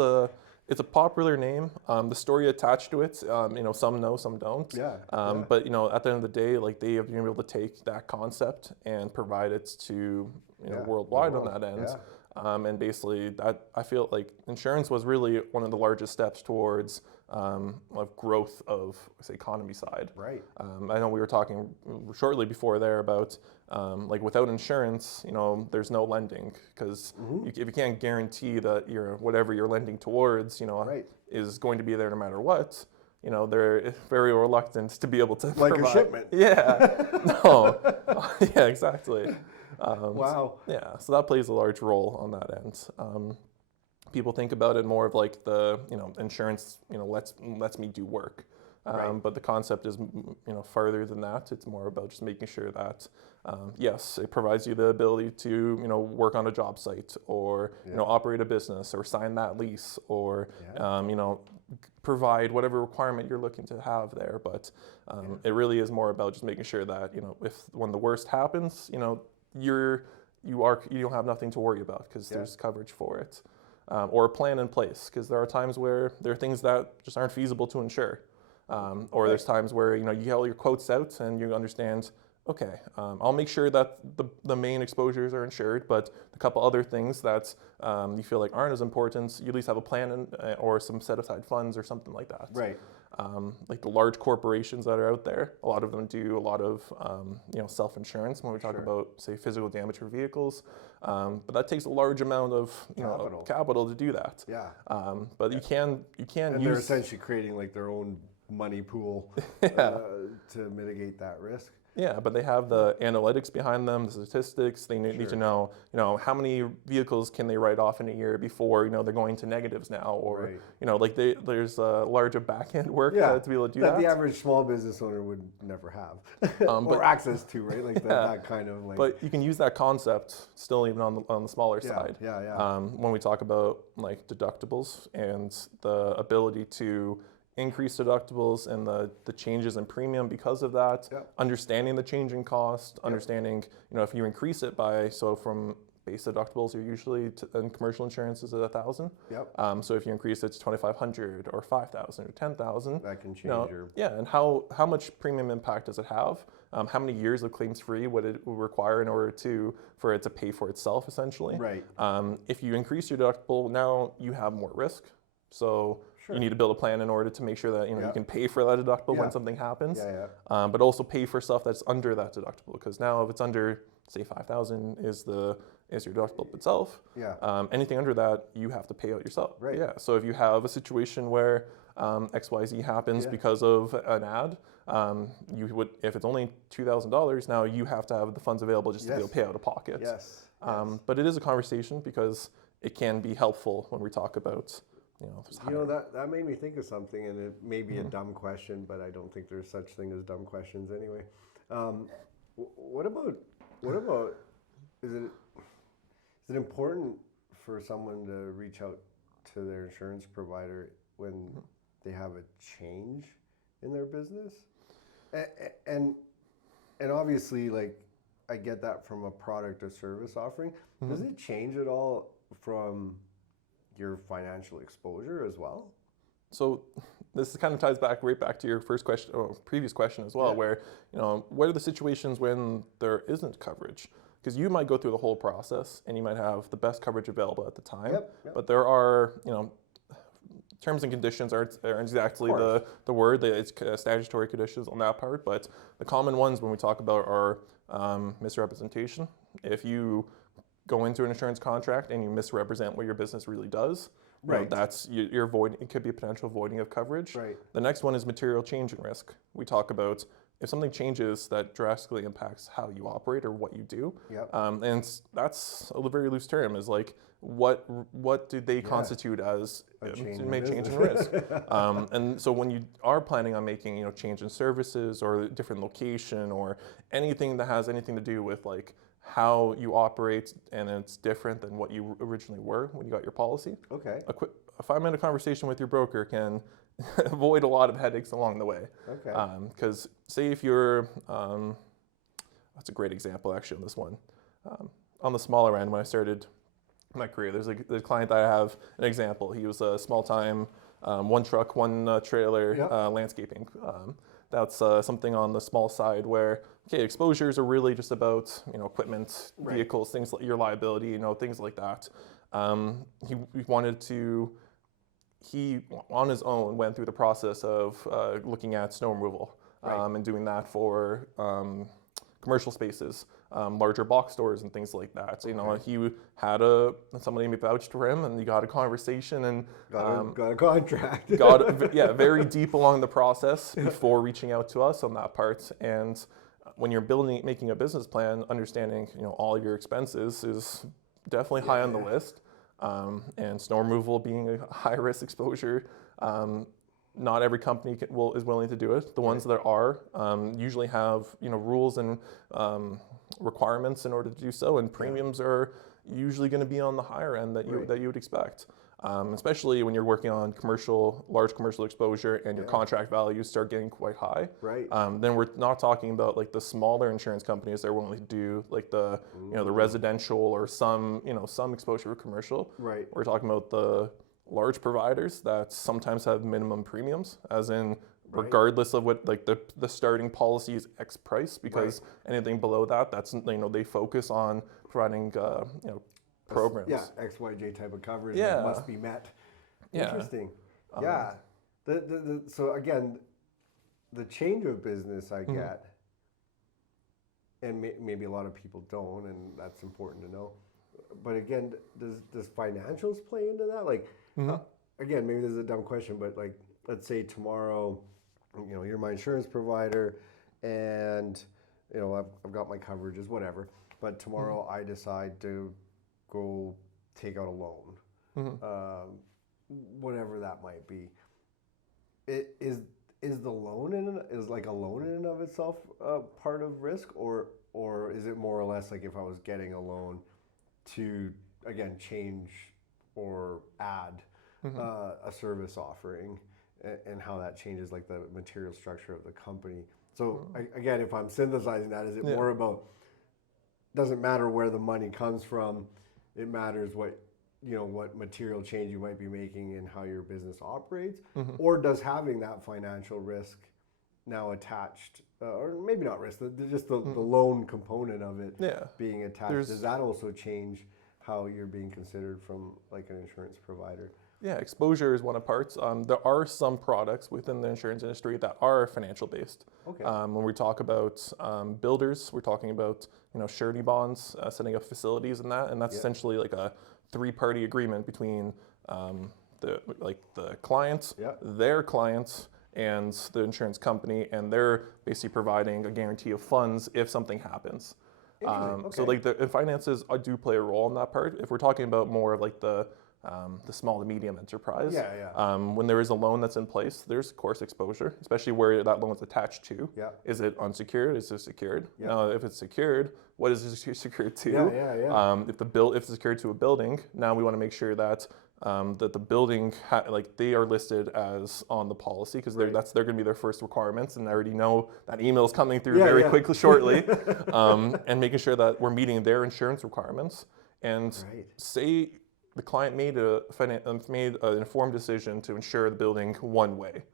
a popular name. The story attached to it, some know, some don't. But at the end of the day, they have been able to take that concept and provide it to worldwide on that end. And basically, that I feel like insurance was really one of the largest steps towards growth of the economy side. Right. I know we were talking shortly before there about without insurance, there's no lending because if you can't guarantee that whatever you're lending towards, is going to be there no matter what. They're very reluctant to be able to provide. A shipment. Yeah. No. Yeah, exactly. Wow. Yeah, so that plays a large role on that end. People think about it more of the insurance lets me do work, but the concept is farther than that. It's more about just making sure that yes, it provides you the ability to work on a job site or operate a business or sign that lease or provide whatever requirement you're looking to have there. But it really is more about just making sure that when the worst happens, you don't have nothing to worry about because there's coverage for it, or a plan in place because there are times where there are things that just aren't feasible to insure, or there's times where you get all your quotes out and you understand, okay, I'll make sure that the main exposures are insured, but a couple other things that you feel aren't as important, you at least have a plan or some set aside funds or something like that. Right. The large corporations that are out there, a lot of them do a lot of self-insurance when we talk about, say, physical damage for vehicles, but that takes a large amount of capital to do that. Yeah. But you can and use. they're essentially creating their own money pool Yeah. to mitigate that risk. Yeah, but they have the analytics behind them, the statistics. They need to know, how many vehicles can they write off in a year before, they're going to negatives now, or, Right. like there's a larger back end work to be able to do that that. the average small business owner would never have, or But access to, right? Like that kind of like. but you can use that concept still even on the smaller side. When we talk about like deductibles and the ability to increase deductibles and the changes in premium because of that, understanding the change in cost, understanding, if you increase it by, so from base deductibles are usually, in commercial insurance is at 1,000. So if you increase it to 2,500 or 5,000 or 10,000, that can change your. Yeah, and how much premium impact does it have? How many years of claims free would it require in order for it to pay for itself, essentially? Right. If you increase your deductible, now you have more risk. So you need to build a plan in order to make sure that you can pay for that deductible when something happens. But also pay for stuff that's under that deductible, because now if it's under, say, 5,000 is your deductible itself. Anything under that you have to pay out yourself. Right. Yeah. So if you have a situation where XYZ happens because of an ad, you would, if it's only $2,000, now you have to have the funds available just to be able to pay out of pocket. But it is a conversation because it can be helpful when we talk about. That made me think of something, and it may be a dumb question, but I don't think there's such thing as dumb questions anyway. What about is it important for someone to reach out to their insurance provider when they have a change in their business? And obviously, like, I get that from a product or service offering. Does it change at all from your financial exposure as well? So this kind of ties right back to your first question or previous question as well, where what are the situations when there isn't coverage? Because you might go through the whole process and you might have the best coverage available at the time, but there are terms and conditions aren't exactly the word. It's statutory conditions on that part, but the common ones when we talk about are misrepresentation. If you go into an insurance contract and you misrepresent what your business really does, that's you're avoiding. It could be a potential voiding of coverage. The next one is material change in risk. We talk about if something changes that drastically impacts how you operate or what you do, and that's a very loose term. Is like what do they constitute as a change in risk? And so when you are planning on making change in services or different location or anything that has anything to do with like how you operate and it's different than what you originally were when you got your policy. A 5-minute conversation with your broker can avoid a lot of headaches along the way. Because say if you're, that's a great example actually on this one. On the smaller end, when I started my career, there's a client that I have an example. He was a small time, one truck, one trailer landscaping. That's something on the small side where, exposures are really just about, equipment, vehicles, things like your liability, things like that. He on his own went through the process of looking at snow removal and doing that for commercial spaces, larger box stores and things like that. So, he had somebody vouched for him, and he got a conversation and got a contract. Very deep along the process before reaching out to us on that part. And when you're making a business plan, understanding all your expenses is definitely high on the list. And snow removal being a high risk exposure, not every company is willing to do it. The ones that are usually have rules and requirements in order to do so, and premiums are usually going to be on the higher end that you would expect. Especially when you're working on large commercial exposure and your contract values start getting quite high. Then we're not talking about like the smaller insurance companies that are willing to do like the the residential or some exposure for commercial. We're talking about the large providers that sometimes have minimum premiums, as in regardless of what like the starting policy is X price, because anything below that's they focus on providing programs. XYJ type of coverage that must be met. Interesting. So again, the change of business I get, and maybe a lot of people don't, and that's important to know. But again, does financials play into that? Like, again, maybe this is a dumb question, but like, let's say tomorrow you're my insurance provider, and I've got my coverages, whatever. But tomorrow I decide to go take out a loan, whatever that might be. Is the loan is like a loan in and of itself part of risk, or is it more or less like if I was getting a loan to again change or add a service offering, and how that changes like the material structure of the company? So again, if I'm synthesizing that, is it more about, doesn't matter where the money comes from, it matters what material change you might be making in how your business operates, or does having that financial risk now attached, or maybe not risk, just the loan component of it being attached, does that also change how you're being considered from like an insurance provider? Yeah, exposure is one of parts. There are some products within the insurance industry that are financial based. Okay. When we talk about builders, we're talking about surety bonds, setting up facilities and that's essentially like a three-party agreement between the client, their client, and the insurance company, and they're basically providing a guarantee of funds if something happens. So like the finances do play a role in that part. If we're talking about more of like the small to medium enterprise, when there is a loan that's in place, there's of course exposure, especially where that loan is attached to. Is it unsecured? Is it secured? Now, if it's secured, what is it secured to? If it's secured to a building, now we want to make sure that that the building they are listed as on the policy, because they're going to be their first requirements, and I already know that email is coming through very quickly shortly, and making sure that we're meeting their insurance requirements. And say the client made an informed decision to insure the building one way,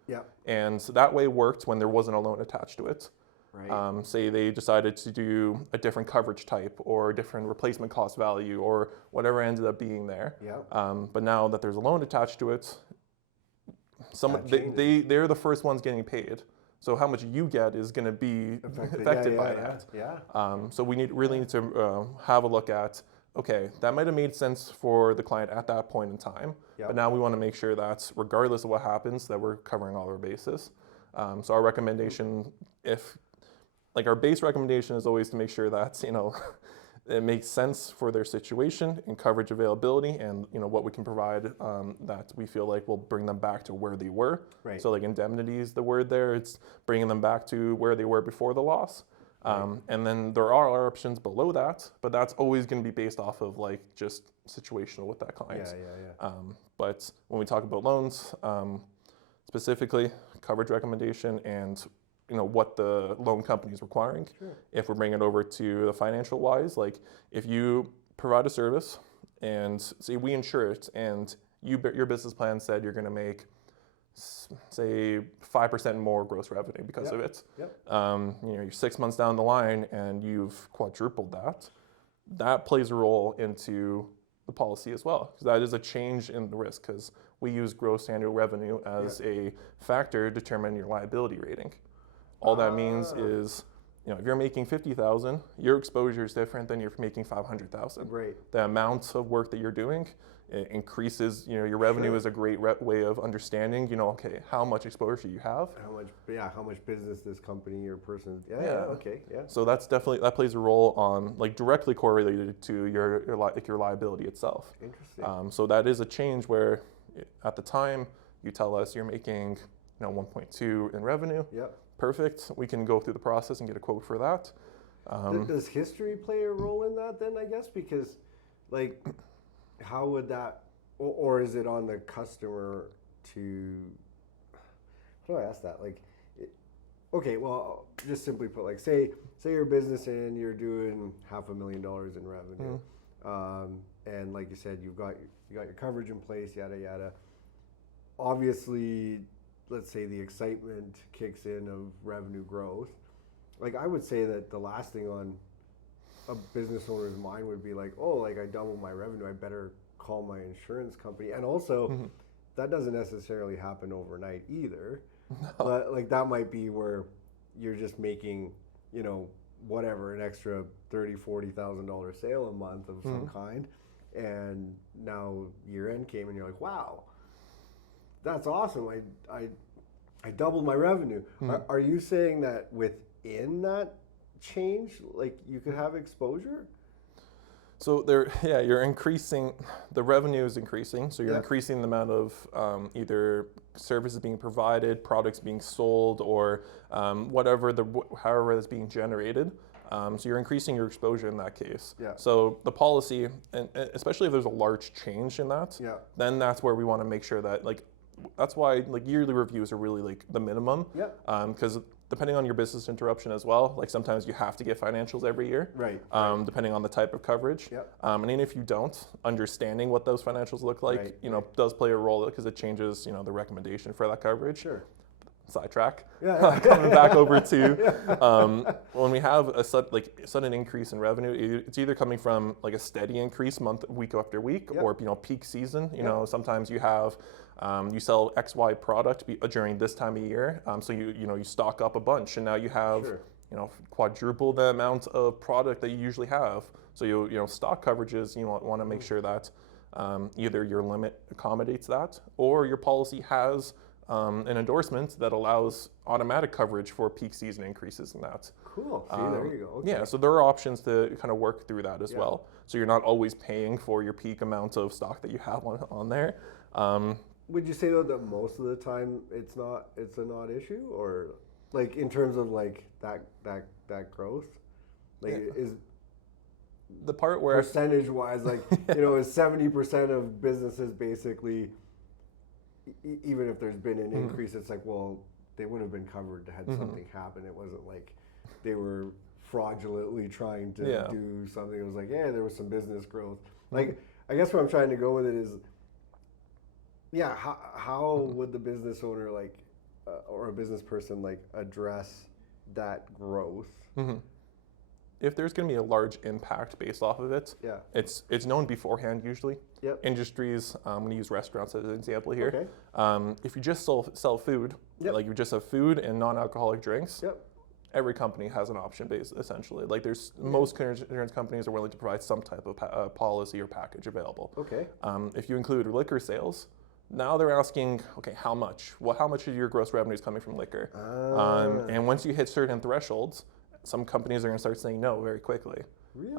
and so that way worked when there wasn't a loan attached to it. Say they decided to do a different coverage type or a different replacement cost value or whatever ended up being there. But now that there's a loan attached to it, they're the first ones getting paid. So how much you get is going to be affected by that. So we really need to have a look at, okay, that might have made sense for the client at that point in time, but now we want to make sure that regardless of what happens, that we're covering all our bases. So our recommendation, our base recommendation is always to make sure that, it makes sense for their situation and coverage availability, and what we can provide that we feel like will bring them back to where they were. So like indemnity is the word there. It's bringing them back to where they were before the loss. And then there are options below that, but that's always going to be based off of just situational with that client. But when we talk about loans, specifically coverage recommendation and what the loan company is requiring. If we're bringing it over to the financial wise, like if you provide a service and say we insure it, and your business plan said you're going to make say 5% more gross revenue because of it. You're 6 months down the line and you've quadrupled that. That plays a role into the policy as well, because that is a change in the risk, because we use gross annual revenue as a factor to determine your liability rating. All that means is, if you're making $50,000, your exposure is different than you're making $500,000. The amount of work that you're doing increases. Your revenue is a great way of understanding. Okay, how much exposure you have. How much business this company or person. So that's that plays a role on directly correlated to your liability itself. Interesting. So that is a change where, at the time, you tell us you're making 1.2 in revenue. Perfect. We can go through the process and get a quote for that. Does history play a role in that then, I guess? Because, how would that, or is it on the customer to, how do I ask that? Okay, well, just simply put, say you're a business and you're doing $500,000 in revenue. And like you said, you got your coverage in place, yada, yada. Obviously, let's say the excitement kicks in of revenue growth. I would say that the last thing on a business owner's mind would be I doubled my revenue, I better call my insurance company. And also, that doesn't necessarily happen overnight either. But that might be where you're just making, whatever, an extra $30,000, $40,000 sale a month of some kind. And now year end came and you're like, wow, that's awesome. I doubled my revenue. Are you saying that within that change, like you could have exposure? So you're increasing, the revenue is increasing, so you're increasing the amount of either services being provided, products being sold, or however that's being generated. So you're increasing your exposure in that case. Yeah. So the policy, and especially if there's a large change in that, then that's where we want to make sure that that's why yearly reviews are really the minimum. Yeah. Because depending on your business interruption as well, sometimes you have to get financials every year. Right. Depending on the type of coverage. Yeah. And even if you don't, understanding what those financials look like, does play a role because it changes, the recommendation for that coverage. Sure. Sidetrack. Yeah. Coming back over to when we have a sudden increase in revenue, it's either coming from a steady increase week after week, or peak season. Sometimes you have you sell XY product during this time of year, so you stock up a bunch, and now you have quadruple the amount of product that you usually have. So stock coverages, you want to make sure that either your limit accommodates that, or your policy has an endorsement that allows automatic coverage for peak season increases in that. Cool. See, there you go. Okay. Yeah, so there are options to kind of work through that as well. So you're not always paying for your peak amount of stock that you have on there. Would you say though that most of the time it's a not issue, or in terms of that growth, is the part where percentage wise is 70% of businesses basically, even if there's been an increase, it's well, they would have been covered had something happened. It wasn't like they were fraudulently trying to do something. It was there was some business growth. I guess where I'm trying to go with it is, how would the business owner or a business person address that growth? If there's going to be a large impact based off of it, it's known beforehand usually. Yep. Industries, I'm going to use restaurants as an example here. Okay. If you just sell food, you just have food and non-alcoholic drinks, every company has an option base essentially. There's most insurance companies are willing to provide some type of policy or package available. Okay. If you include liquor sales, now they're asking, okay, how much? How much of your gross revenue is coming from liquor? And once you hit certain thresholds, some companies are going to start saying no very quickly. Really?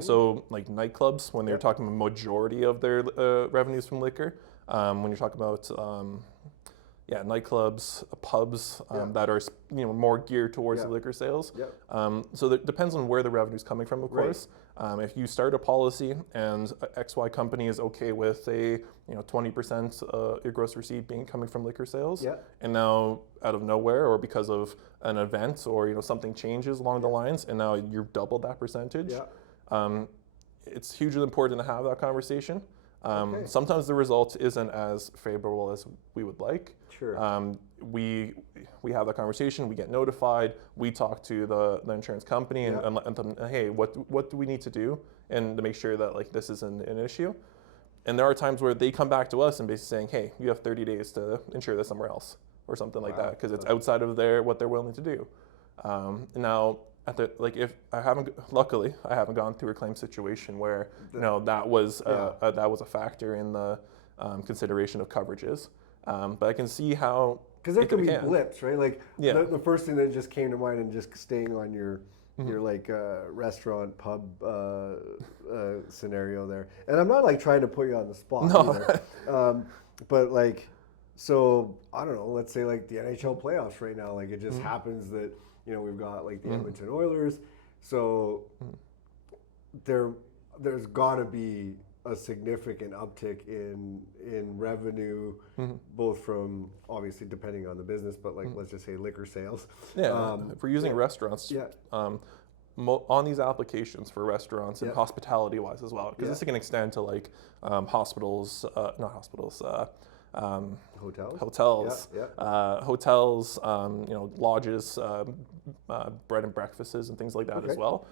So nightclubs, when they're talking about majority of their revenues from liquor, when you're talking about nightclubs, pubs that are more geared towards the liquor sales. So it depends on where the revenue is coming from, of course. If you start a policy and XY company is okay with a 20% your gross receipt coming from liquor sales, and now out of nowhere or because of an event or something changes along the lines, and now you've doubled that percentage, it's hugely important to have that conversation. Sometimes the result isn't as favorable as we would like. Sure. We have that conversation. We get notified. We talk to the insurance company and let them, hey, what do we need to do, and to make sure that this isn't an issue. And there are times where they come back to us and basically saying, hey, you have 30 days to insure this somewhere else or something like that, because it's outside of what they're willing to do. Now, if I haven't, luckily, I haven't gone through a claim situation where that was a factor in the consideration of coverages. But I can see how, because there can be blips, right? The first thing that just came to mind, and just staying on your restaurant pub scenario there. And I'm not trying to put you on the spot either. But so I don't know. Let's say the NHL playoffs right now. It just happens that we've got the Edmonton Oilers. So there's got to be a significant uptick in revenue, both from, obviously depending on the business, but let's just say liquor sales. If we're using restaurants, on these applications for restaurants and hospitality wise as well, because this can extend to hospitals, not hospitals, hotels, hotels, lodges, bread and breakfasts and things like that as well.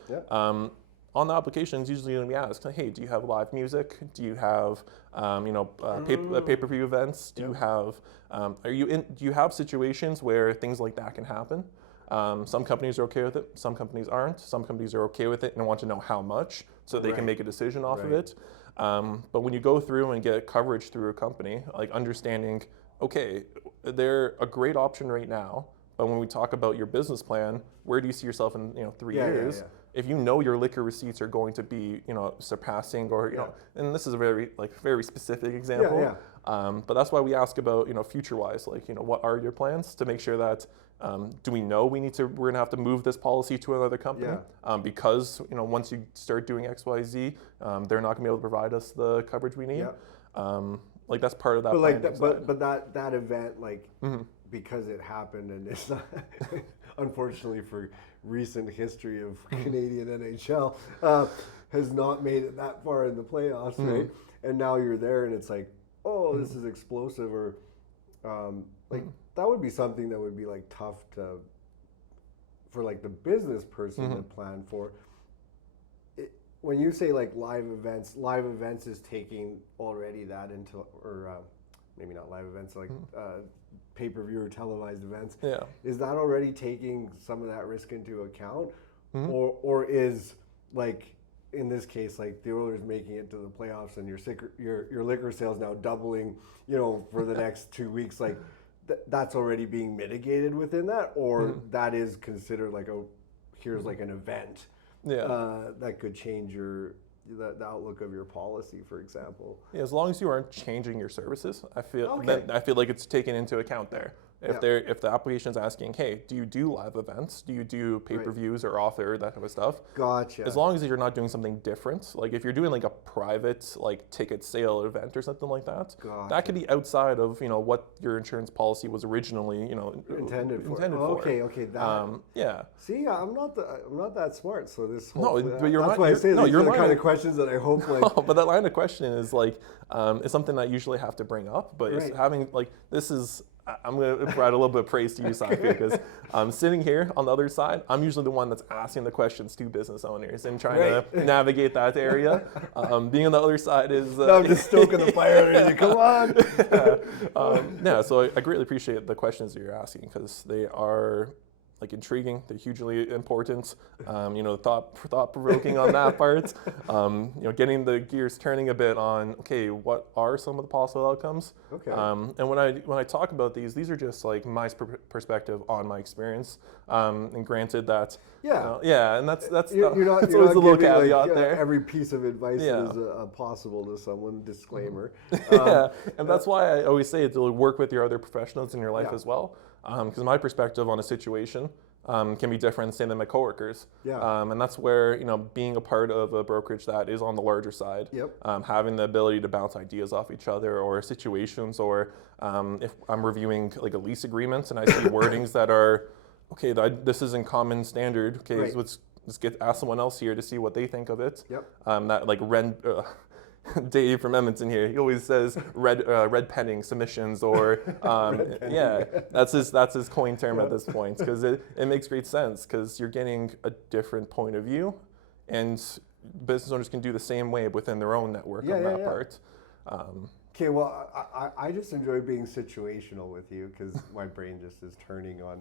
On the applications, usually when we ask, hey, do you have live music? Do you have, pay-per-view events? Do you have, do you have situations where things like that can happen? Some companies are okay with it. Some companies aren't. Some companies are okay with it and want to know how much so they can make a decision off of it. But when you go through and get coverage through a company, understanding okay, they're a great option right now, but when we talk about your business plan, where do you see yourself in 3 years? If you know your liquor receipts are going to be surpassing, or and this is a very specific example, but that's why we ask about future wise, like what are your plans to make sure that do we know we're gonna have to move this policy to another company because once you start doing XYZ, they're not gonna be able to provide us the coverage we need. Like that's part of that. But that event, like because it happened, and it's not unfortunately for recent history of Canadian NHL has not made it that far in the playoffs, right? And now you're there, and it's like, oh, this is explosive, or like that would be something that would be like tough for like the business person to plan for. When you say like live events is taking already that into, or maybe not live events, like pay-per-view or televised events. Yeah. Is that already taking some of that risk into account, or is like in this case like the Oilers making it to the playoffs and your liquor sales now doubling, for the next 2 weeks, like that's already being mitigated within that, or that is considered like here's like an event. That could change the outlook of your policy, for example. Yeah, as long as you aren't changing your services, I feel like it's taken into account there. If the application is asking, hey, do you do live events? Do you do pay-per-views or author, that type of stuff? Gotcha. As long as you're not doing something different, like if you're doing like a private like ticket sale event or something like that, that could be outside of what your insurance policy was originally intended for. Okay, that. See, I'm not that smart, so this. No, but you're that's not. Why I say no, these you're are the kind of questions that I hope like. No, but that line of question is like it's something that I usually have to bring up, but it's having like this is. I'm going to provide a little bit of praise to you, Safi, because sitting here on the other side, I'm usually the one that's asking the questions to business owners and trying to navigate that area. Being on the other side is... no, I'm just stoking the fire under you. Come on! So I greatly appreciate the questions that you're asking, because they are like intriguing. They're hugely important. Thought-provoking on that part. Getting the gears turning a bit on, okay, what are some of the possible outcomes? Okay. And when I talk about these are just like my perspective on my experience. And granted that, and that's you're not always a little giving, caveat there. Every piece of advice is possible to someone. Disclaimer. And that's why I always say to work with your other professionals in your life as well. Because my perspective on a situation can be different, say, than my coworkers. And that's where, being a part of a brokerage that is on the larger side, having the ability to bounce ideas off each other, or situations, or if I'm reviewing like a lease agreement and I see wordings that are, okay, this isn't common standard, okay, so let's ask someone else here to see what they think of it. That like Dave from Edmonton here, he always says red penning submissions, or that's his coin term at this point, because it makes great sense, because you're getting a different point of view, and business owners can do the same way within their own network on that part. Okay, well, I just enjoy being situational with you, because my brain just is turning on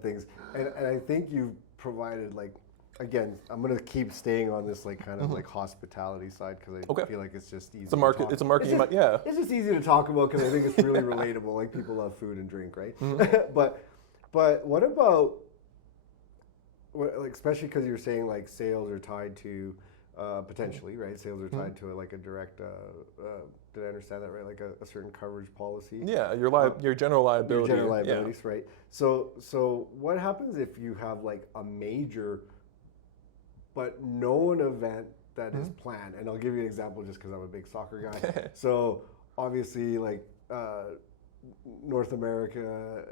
things, and I think you've provided like. Again, I'm gonna keep staying on this like kind of like hospitality side, because I feel like it's just easy. It's a market. It's a market. It's just easy to talk about, because I think it's really relatable. Like, people love food and drink, right? But what about like, especially because you're saying like sales are tied to potentially, right? Sales are tied to like a direct. Did I understand that right? Like a certain coverage policy. Yeah, your general liability. Your general liabilities, right? So what happens if you have like a major but known event that is planned? And I'll give you an example just because I'm a big soccer guy. So obviously, like North America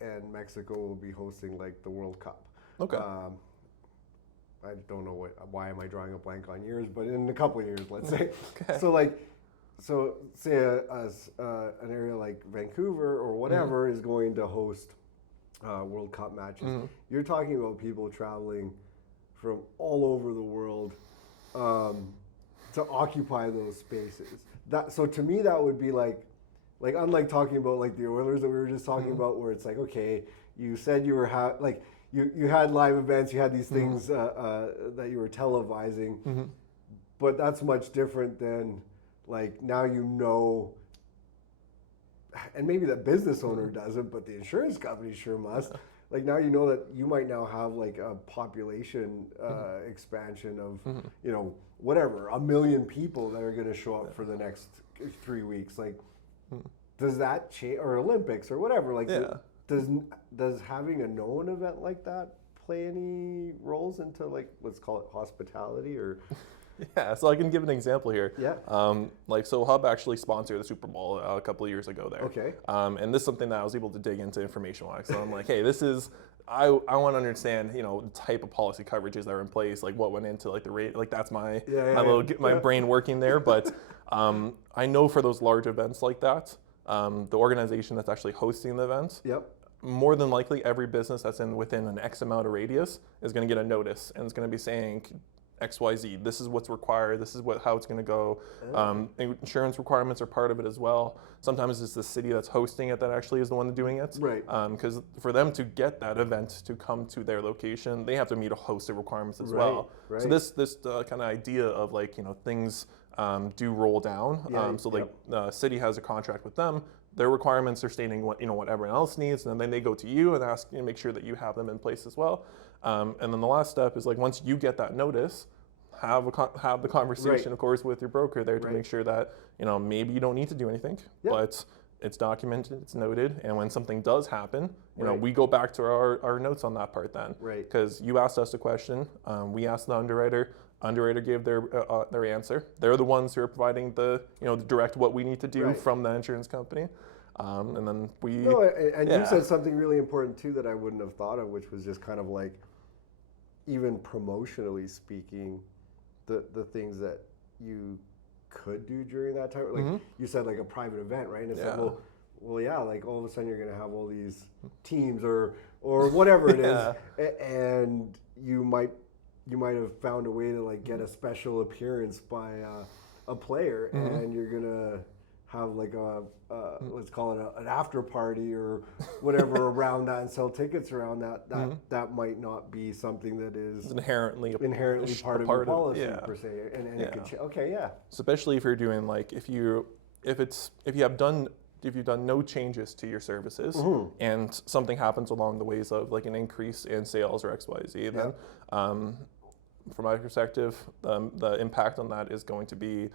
and Mexico will be hosting like the World Cup. Okay. I don't know why am I drawing a blank on years, but in a couple of years, let's say. Okay. So say an area like Vancouver or whatever is going to host World Cup matches. You're talking about people traveling from all over the world to occupy those spaces. So to me, that would be like unlike talking about like the Oilers that we were just talking about, where it's like, okay, you said you were you had live events, you had these things that you were televising, but that's much different than like now and maybe the business owner doesn't, but the insurance company sure must. Like now you know that you might now have like a population expansion of, you know, whatever, 1 million people that are going to show up for the next 3 weeks. Like, does that change, or Olympics or whatever? Like, does having a known event like that play any roles into, like, let's call it hospitality or? Yeah, so I can give an example here. Yeah. Like, so Hub actually sponsored the Super Bowl a couple of years ago there. Okay. And this is something that I was able to dig into information-wise. So I'm like, hey, this is, I want to understand, you know, the type of policy coverages that are in place, like what went into like the rate, like that's my my brain working there. But I know for those large events like that, the organization that's actually hosting the event, more than likely every business that's within an X amount of radius is going to get a notice, and it's going to be saying XYZ, this is what's required, this is how it's going to go. Insurance requirements are part of it as well. Sometimes it's the city that's hosting it that actually is the one doing it. Right. Because for them to get that event to come to their location, they have to meet a host of requirements as well. Right. So this kind of idea of, like, you know, things do roll down. So like the city has a contract with them. Their requirements are stating what, you know, what everyone else needs, and then they go to you and ask you to make sure that you have them in place as well. And then the last step is, like, once you get that notice, have the conversation, of course, with your broker there to make sure that, you know, maybe you don't need to do anything, but it's documented, it's noted, and when something does happen, you know, we go back to our notes on that part then. Right. Because you asked us a question, we asked the underwriter gave their answer. They're the ones who are providing the, you know, the direct what we need to do from the insurance company. And then we... No, and you said something really important too that I wouldn't have thought of, which was just kind of like, even promotionally speaking, the things that you could do during that time. Like you said, like a private event, right? And it's like, well, yeah, like all of a sudden you're going to have all these teams or whatever it is, and you might have found a way to, like, get a special appearance by a player, and you're gonna have like a let's call it an after party or whatever around that, and sell tickets around that. That might not be something that is inherently part of your policy per se, and it could especially if you're doing, like, if you've done no changes to your services and something happens along the ways of, like, an increase in sales or XYZ, then from my perspective, the impact on that is going to be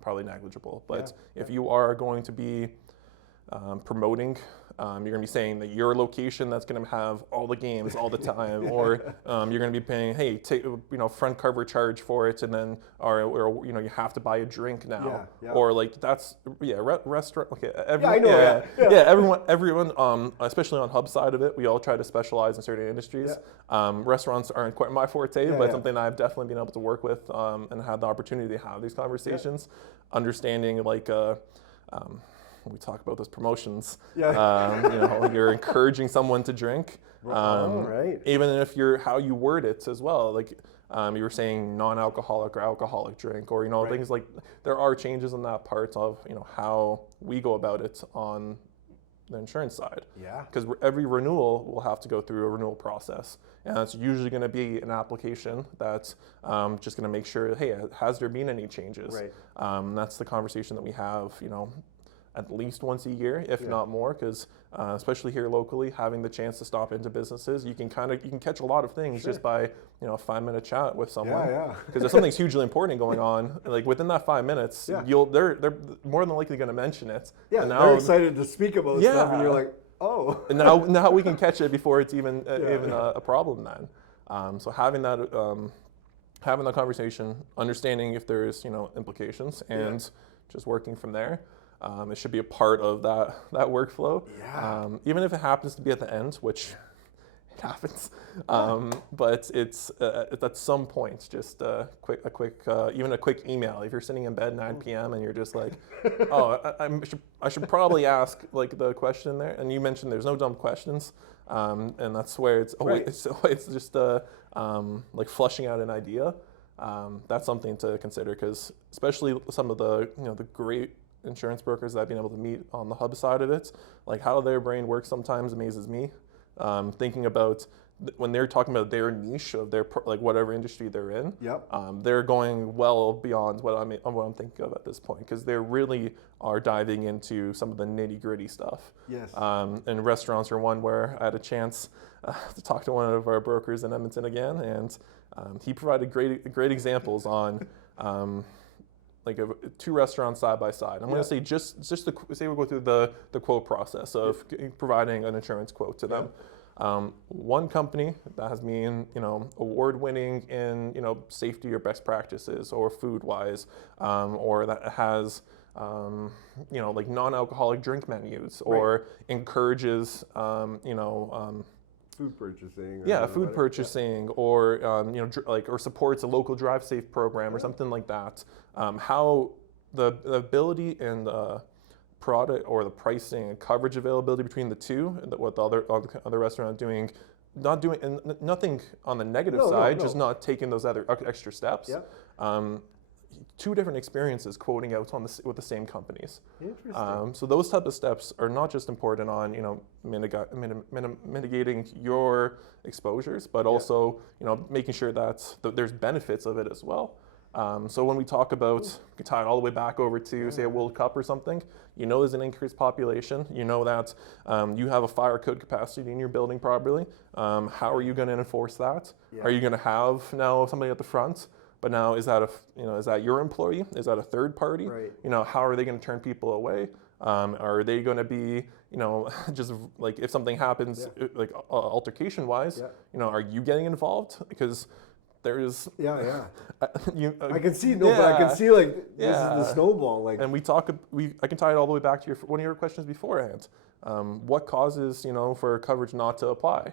probably negligible. But if you are going to be promoting, you're going to be saying that your location that's going to have all the games all the time, or you're going to be paying, hey, take, you know, front cover charge for it, and then or you know, you have to buy a drink now, or like that's restaurant. Okay, everyone, everyone, especially on Hub side of it, we all try to specialize in certain industries. Restaurants aren't quite my forte, but something I've definitely been able to work with and had the opportunity to have these conversations, understanding, like. When we talk about those promotions, you know, you're encouraging someone to drink, even if how you word it as well. Like you were saying, non-alcoholic or alcoholic drink, or, you know, things like, there are changes in that part of, you know, how we go about it on the insurance side. Because every renewal will have to go through a renewal process, and that's usually going to be an application that's just going to make sure, hey, has there been any changes? That's the conversation that we have, you know, at least once a year, if not more, because especially here locally, having the chance to stop into businesses, you can catch a lot of things just by, you know, a 5-minute chat with someone. Because if something's hugely important going on, like within that 5 minutes, they're more than likely going to mention it. And now they're excited to speak about stuff, and you're like, oh. And now we can catch it before it's even a problem then. So having that conversation, understanding if there's, you know, implications, and just working from there. It should be a part of that workflow, even if it happens to be at the end, which it happens. But it's at some point, just a quick email. If you're sitting in bed 9 p.m. and you're just like, oh, I should probably ask, like, the question there. And you mentioned there's no dumb questions, and that's where it's just like flushing out an idea. That's something to consider, because especially some of the, you know, the great insurance brokers that I've been able to meet on the Hub side of it, like how their brain works sometimes amazes me. Thinking about when they're talking about their niche of their like whatever industry they're in, Yep. they're going well beyond what I'm thinking of at this point, because they really are diving into some of the nitty gritty stuff. Yes. And restaurants are one where I had a chance to talk to one of our brokers in Edmonton again, and he provided great examples on. Like two restaurants side by side. I'm going to say say we'll go through the quote process of providing an insurance quote to them. One company that has been, award-winning in, safety or best practices or food-wise, or that has, like non-alcoholic drink menus, or encourages, food purchasing. Food purchasing, or or supports a local drive safe program or something like that. How the ability and product or the pricing and coverage availability between the two, and what the other restaurant doing, not doing and nothing on the negative side, just not taking those other extra steps. Two different experiences quoting out with the same companies. Interesting. So those type of steps are not just important on mitigating your exposures, but also making sure that there's benefits of it as well. So when we talk about, you can tie it all the way back over to say a World Cup or something, there's an increased population, that you have a fire code capacity in your building probably. How are you going to enforce that? Are you going to have now somebody at the front? But now, is that your employee? Is that a third party? Right. How are they going to turn people away? Are they going to be, just like if something happens, like altercation-wise, are you getting involved? Because there's I can see but I can see like this is the snowball, like. And I can tie it all the way back to one of your questions beforehand. What causes for coverage not to apply?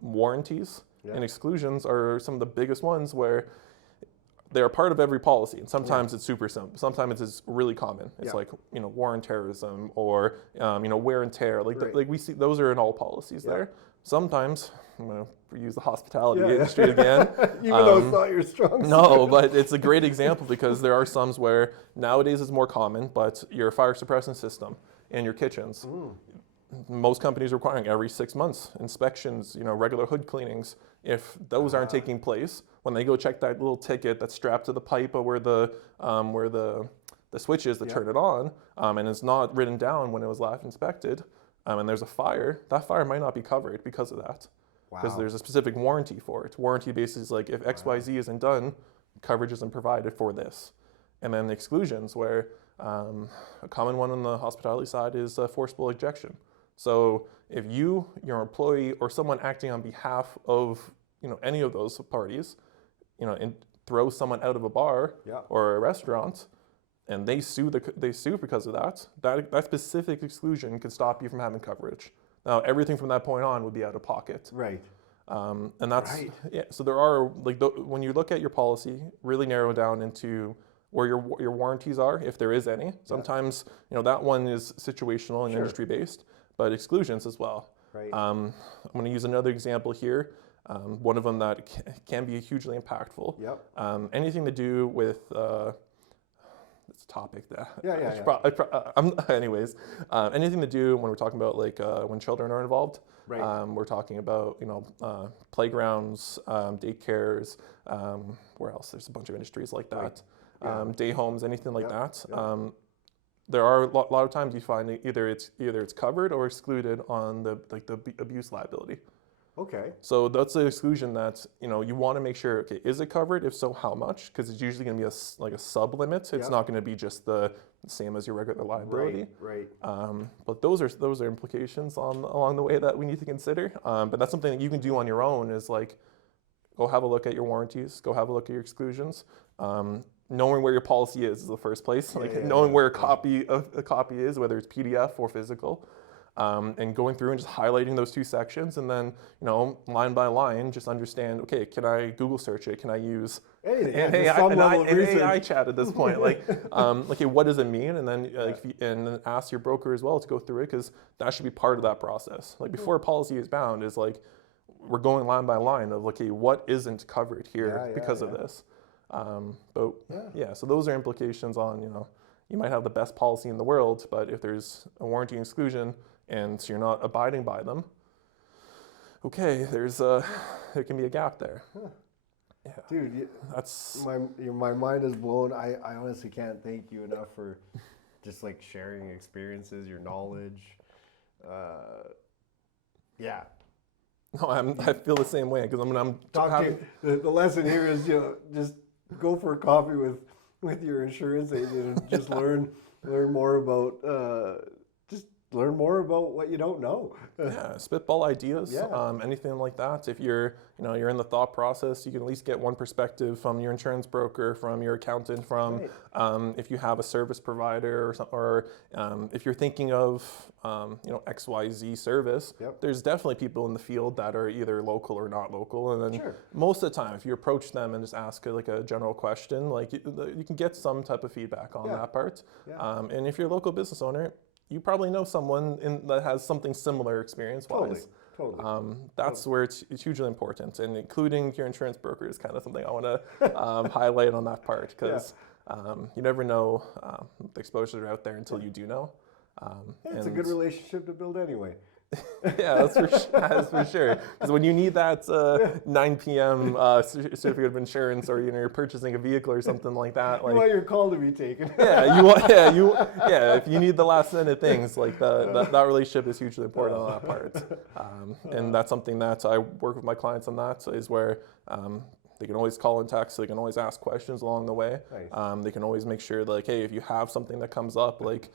Warranties and exclusions are some of the biggest ones where they're part of every policy, and sometimes it's super simple. Sometimes it's really common. It's like war and terrorism, or wear and tear. Like we see those are in all policies there. Sometimes I'm gonna use the hospitality industry again. Even though it's not your strong suit. No, but it's a great example because there are some where nowadays it's more common, but your fire suppression system in your kitchens. Most companies are requiring every 6 months inspections, regular hood cleanings. If those aren't taking place, when they go check that little ticket that's strapped to the pipe where the switch is to turn it on, and it's not written down when it was last inspected, and there's a fire, that fire might not be covered because of that. Because there's a specific warranty for it. Warranty basically is like if XYZ isn't done, coverage isn't provided for this. And then the exclusions, where a common one on the hospitality side is forcible ejection. So if your employee or someone acting on behalf of any of those parties, and throws someone out of a bar or a restaurant, and they sue because of that specific exclusion can stop you from having coverage. Now everything from that point on would be out of pocket. Right. And that's So there are when you look at your policy, really narrow down into where your warranties are, if there is any. Sometimes that one is situational and industry based, but exclusions as well. Right. I'm going to use another example here. One of them that can be hugely impactful. Anything to do with it's a topic that anyways, anything to do when we're talking about when children are involved. Right. We're talking about playgrounds, daycares. Where else? There's a bunch of industries like that. Day homes, anything like that. There are a lot of times you find either it's covered or excluded on the abuse liability. Okay. So that's the exclusion that you want to make sure. Okay, is it covered? If so, how much? Because it's usually going to be a sub limit. It's not going to be just the same as your regular liability. Right. But those are implications along the way that we need to consider. But that's something that you can do on your own. Is go have a look at your warranties. Go have a look at your exclusions. Knowing where your policy is the first place. Knowing where a copy is, whether it's PDF or physical. And going through and just highlighting those two sections, and then line by line, just understand. Okay, can I Google search it? Can I use AI chat at this point? What does it mean? And then and then ask your broker as well to go through it, because that should be part of that process. Before a policy is bound, is we're going line by line of what isn't covered here because of this. So those are implications on you might have the best policy in the world, but if there's a warranty exclusion and you're not abiding by them, okay, there can be a gap there. Yeah, Dude, that's my mind is blown. I honestly can't thank you enough for just like sharing experiences, your knowledge. Yeah. no, I feel the same way because I'm Talk to the lesson here is just go for a coffee with your insurance agent and just learn more about learn more about what you don't know. Yeah, spitball ideas, Yeah. anything like that. If you're in the thought process, you can at least get one perspective from your insurance broker, from your accountant, from Right. if you have a service provider or if you're thinking of XYZ service. Yep. There's definitely people in the field that are either local or not local, and then Sure. most of the time, if you approach them and just ask like a general question, like you can get some type of feedback on Yeah. that part. Yeah. And if you're a local business owner, you probably know someone that has something similar experience-wise. Totally. That's where it's hugely important, and including your insurance broker is kind of something I want to highlight on that part because you never know the exposures are out there until you do know. It's a good relationship to build anyway. Yeah, that's for sure. Because when you need that 9 p.m. Certificate of insurance, or you're purchasing a vehicle or something like that, You want your call to be taken. if you need the last minute things, like that relationship is hugely important on that part. And that's something that I work with my clients on. That is where they can always call and text. They can always ask questions along the way. Nice. They can always make sure, like, hey, if you have something that comes up, like,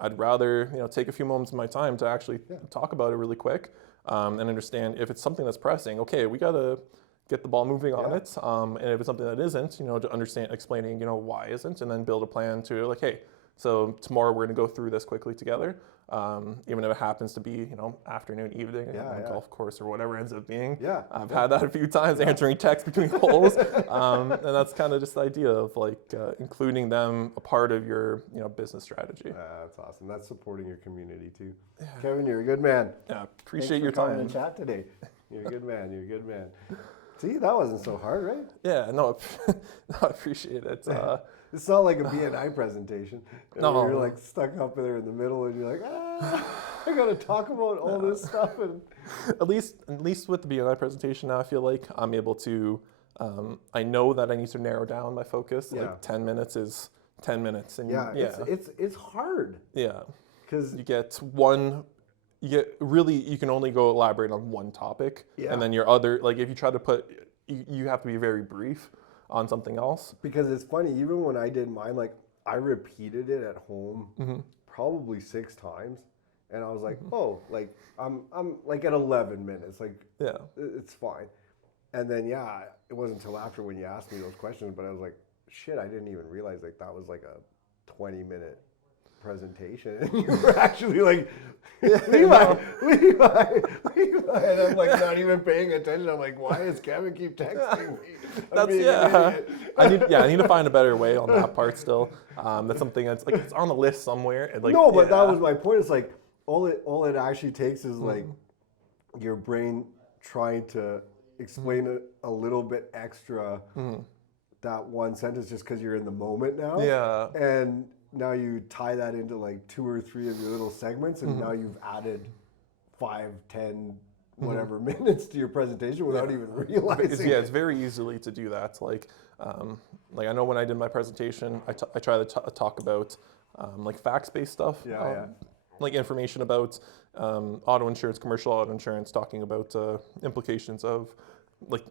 I'd rather take a few moments of my time to actually talk about it really quick and understand if it's something that's pressing. Okay, we gotta get the ball moving on it. And if it's something that isn't, to understand, explaining, why isn't, and then build a plan to like, hey, so tomorrow we're gonna go through this quickly together. Even if it happens to be, afternoon, evening, on a golf course or whatever it ends up being. Yeah. I've had that a few times, answering texts between holes. And that's kind of just the idea of like including them a part of your, business strategy. That's awesome. That's supporting your community too. Yeah. Kevin, you're a good man. Yeah, appreciate Thanks your for time. coming to chat today. You're a good man. You're a good man. See, that wasn't so hard, right? Yeah, no, I appreciate it. It's not like a BNI presentation. No. You're like stuck up there in the middle and you're like, I got to talk about all this stuff. And At least with the BNI presentation now, I feel like I'm able to, I know that I need to narrow down my focus. Yeah. Like 10 minutes is 10 minutes. And it's hard. Yeah. Because You can only go elaborate on one topic. Yeah. And then your other, like if you try to you have to be very brief on something else. Because it's funny, even when I did mine, like I repeated it at home probably 6 times. And I was like, oh, like I'm like at 11 minutes, like it's fine. And then it wasn't until after when you asked me those questions, but I was like, shit, I didn't even realize like that was like a 20-minute presentation. And you were actually like, Levi. And I'm like not even paying attention. I'm like, why does Kevin keep texting me? I need to find a better way on that part still. That's something that's like it's on the list somewhere. And like, no, but that was my point. It's like all it actually takes is like your brain trying to explain it a little bit extra. That one sentence just because you're in the moment now. Yeah. And now you tie that into like 2 or 3 of your little segments, and now you've added 5, 10, whatever minutes to your presentation without even realizing. It's very easily to do that. Like I know when I did my presentation, I try to talk about like facts-based stuff. Like information about auto insurance, commercial auto insurance, talking about implications of like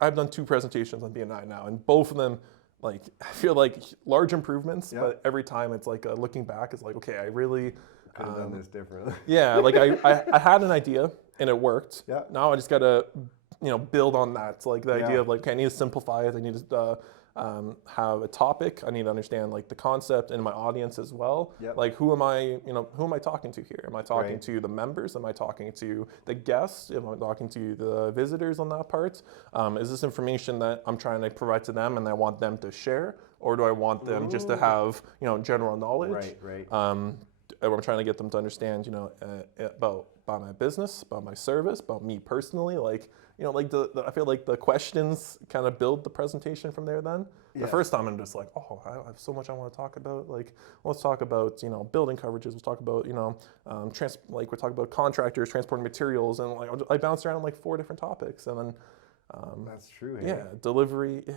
I've done 2 presentations on BNI now, and both of them, like I feel like large improvements, but every time it's like looking back, it's like, okay, I really could have done this differently. Like I had an idea and it worked. Yeah. Now I just gotta build on that. So like the idea of like, okay, I need to simplify it. I need to have a topic. I need to understand like the concept and my audience as well. Yep. Like who am I talking to here? Am I talking to the members? Am I talking to the guests? Am I talking to the visitors on that part? Is this information that I'm trying to provide to them and I want them to share? Or do I want them just to have, general knowledge? Right. I'm trying to get them to understand, about my business, about my service, about me personally. Like, I feel like the questions kind of build the presentation from there. Then the first time I'm just like, oh, I have so much I want to talk about. Like, let's talk about building coverages. Let's talk about like we're talking about contractors transporting materials, and like I bounced around like 4 different topics, and then That's true. Hey? yeah, delivery. Yeah.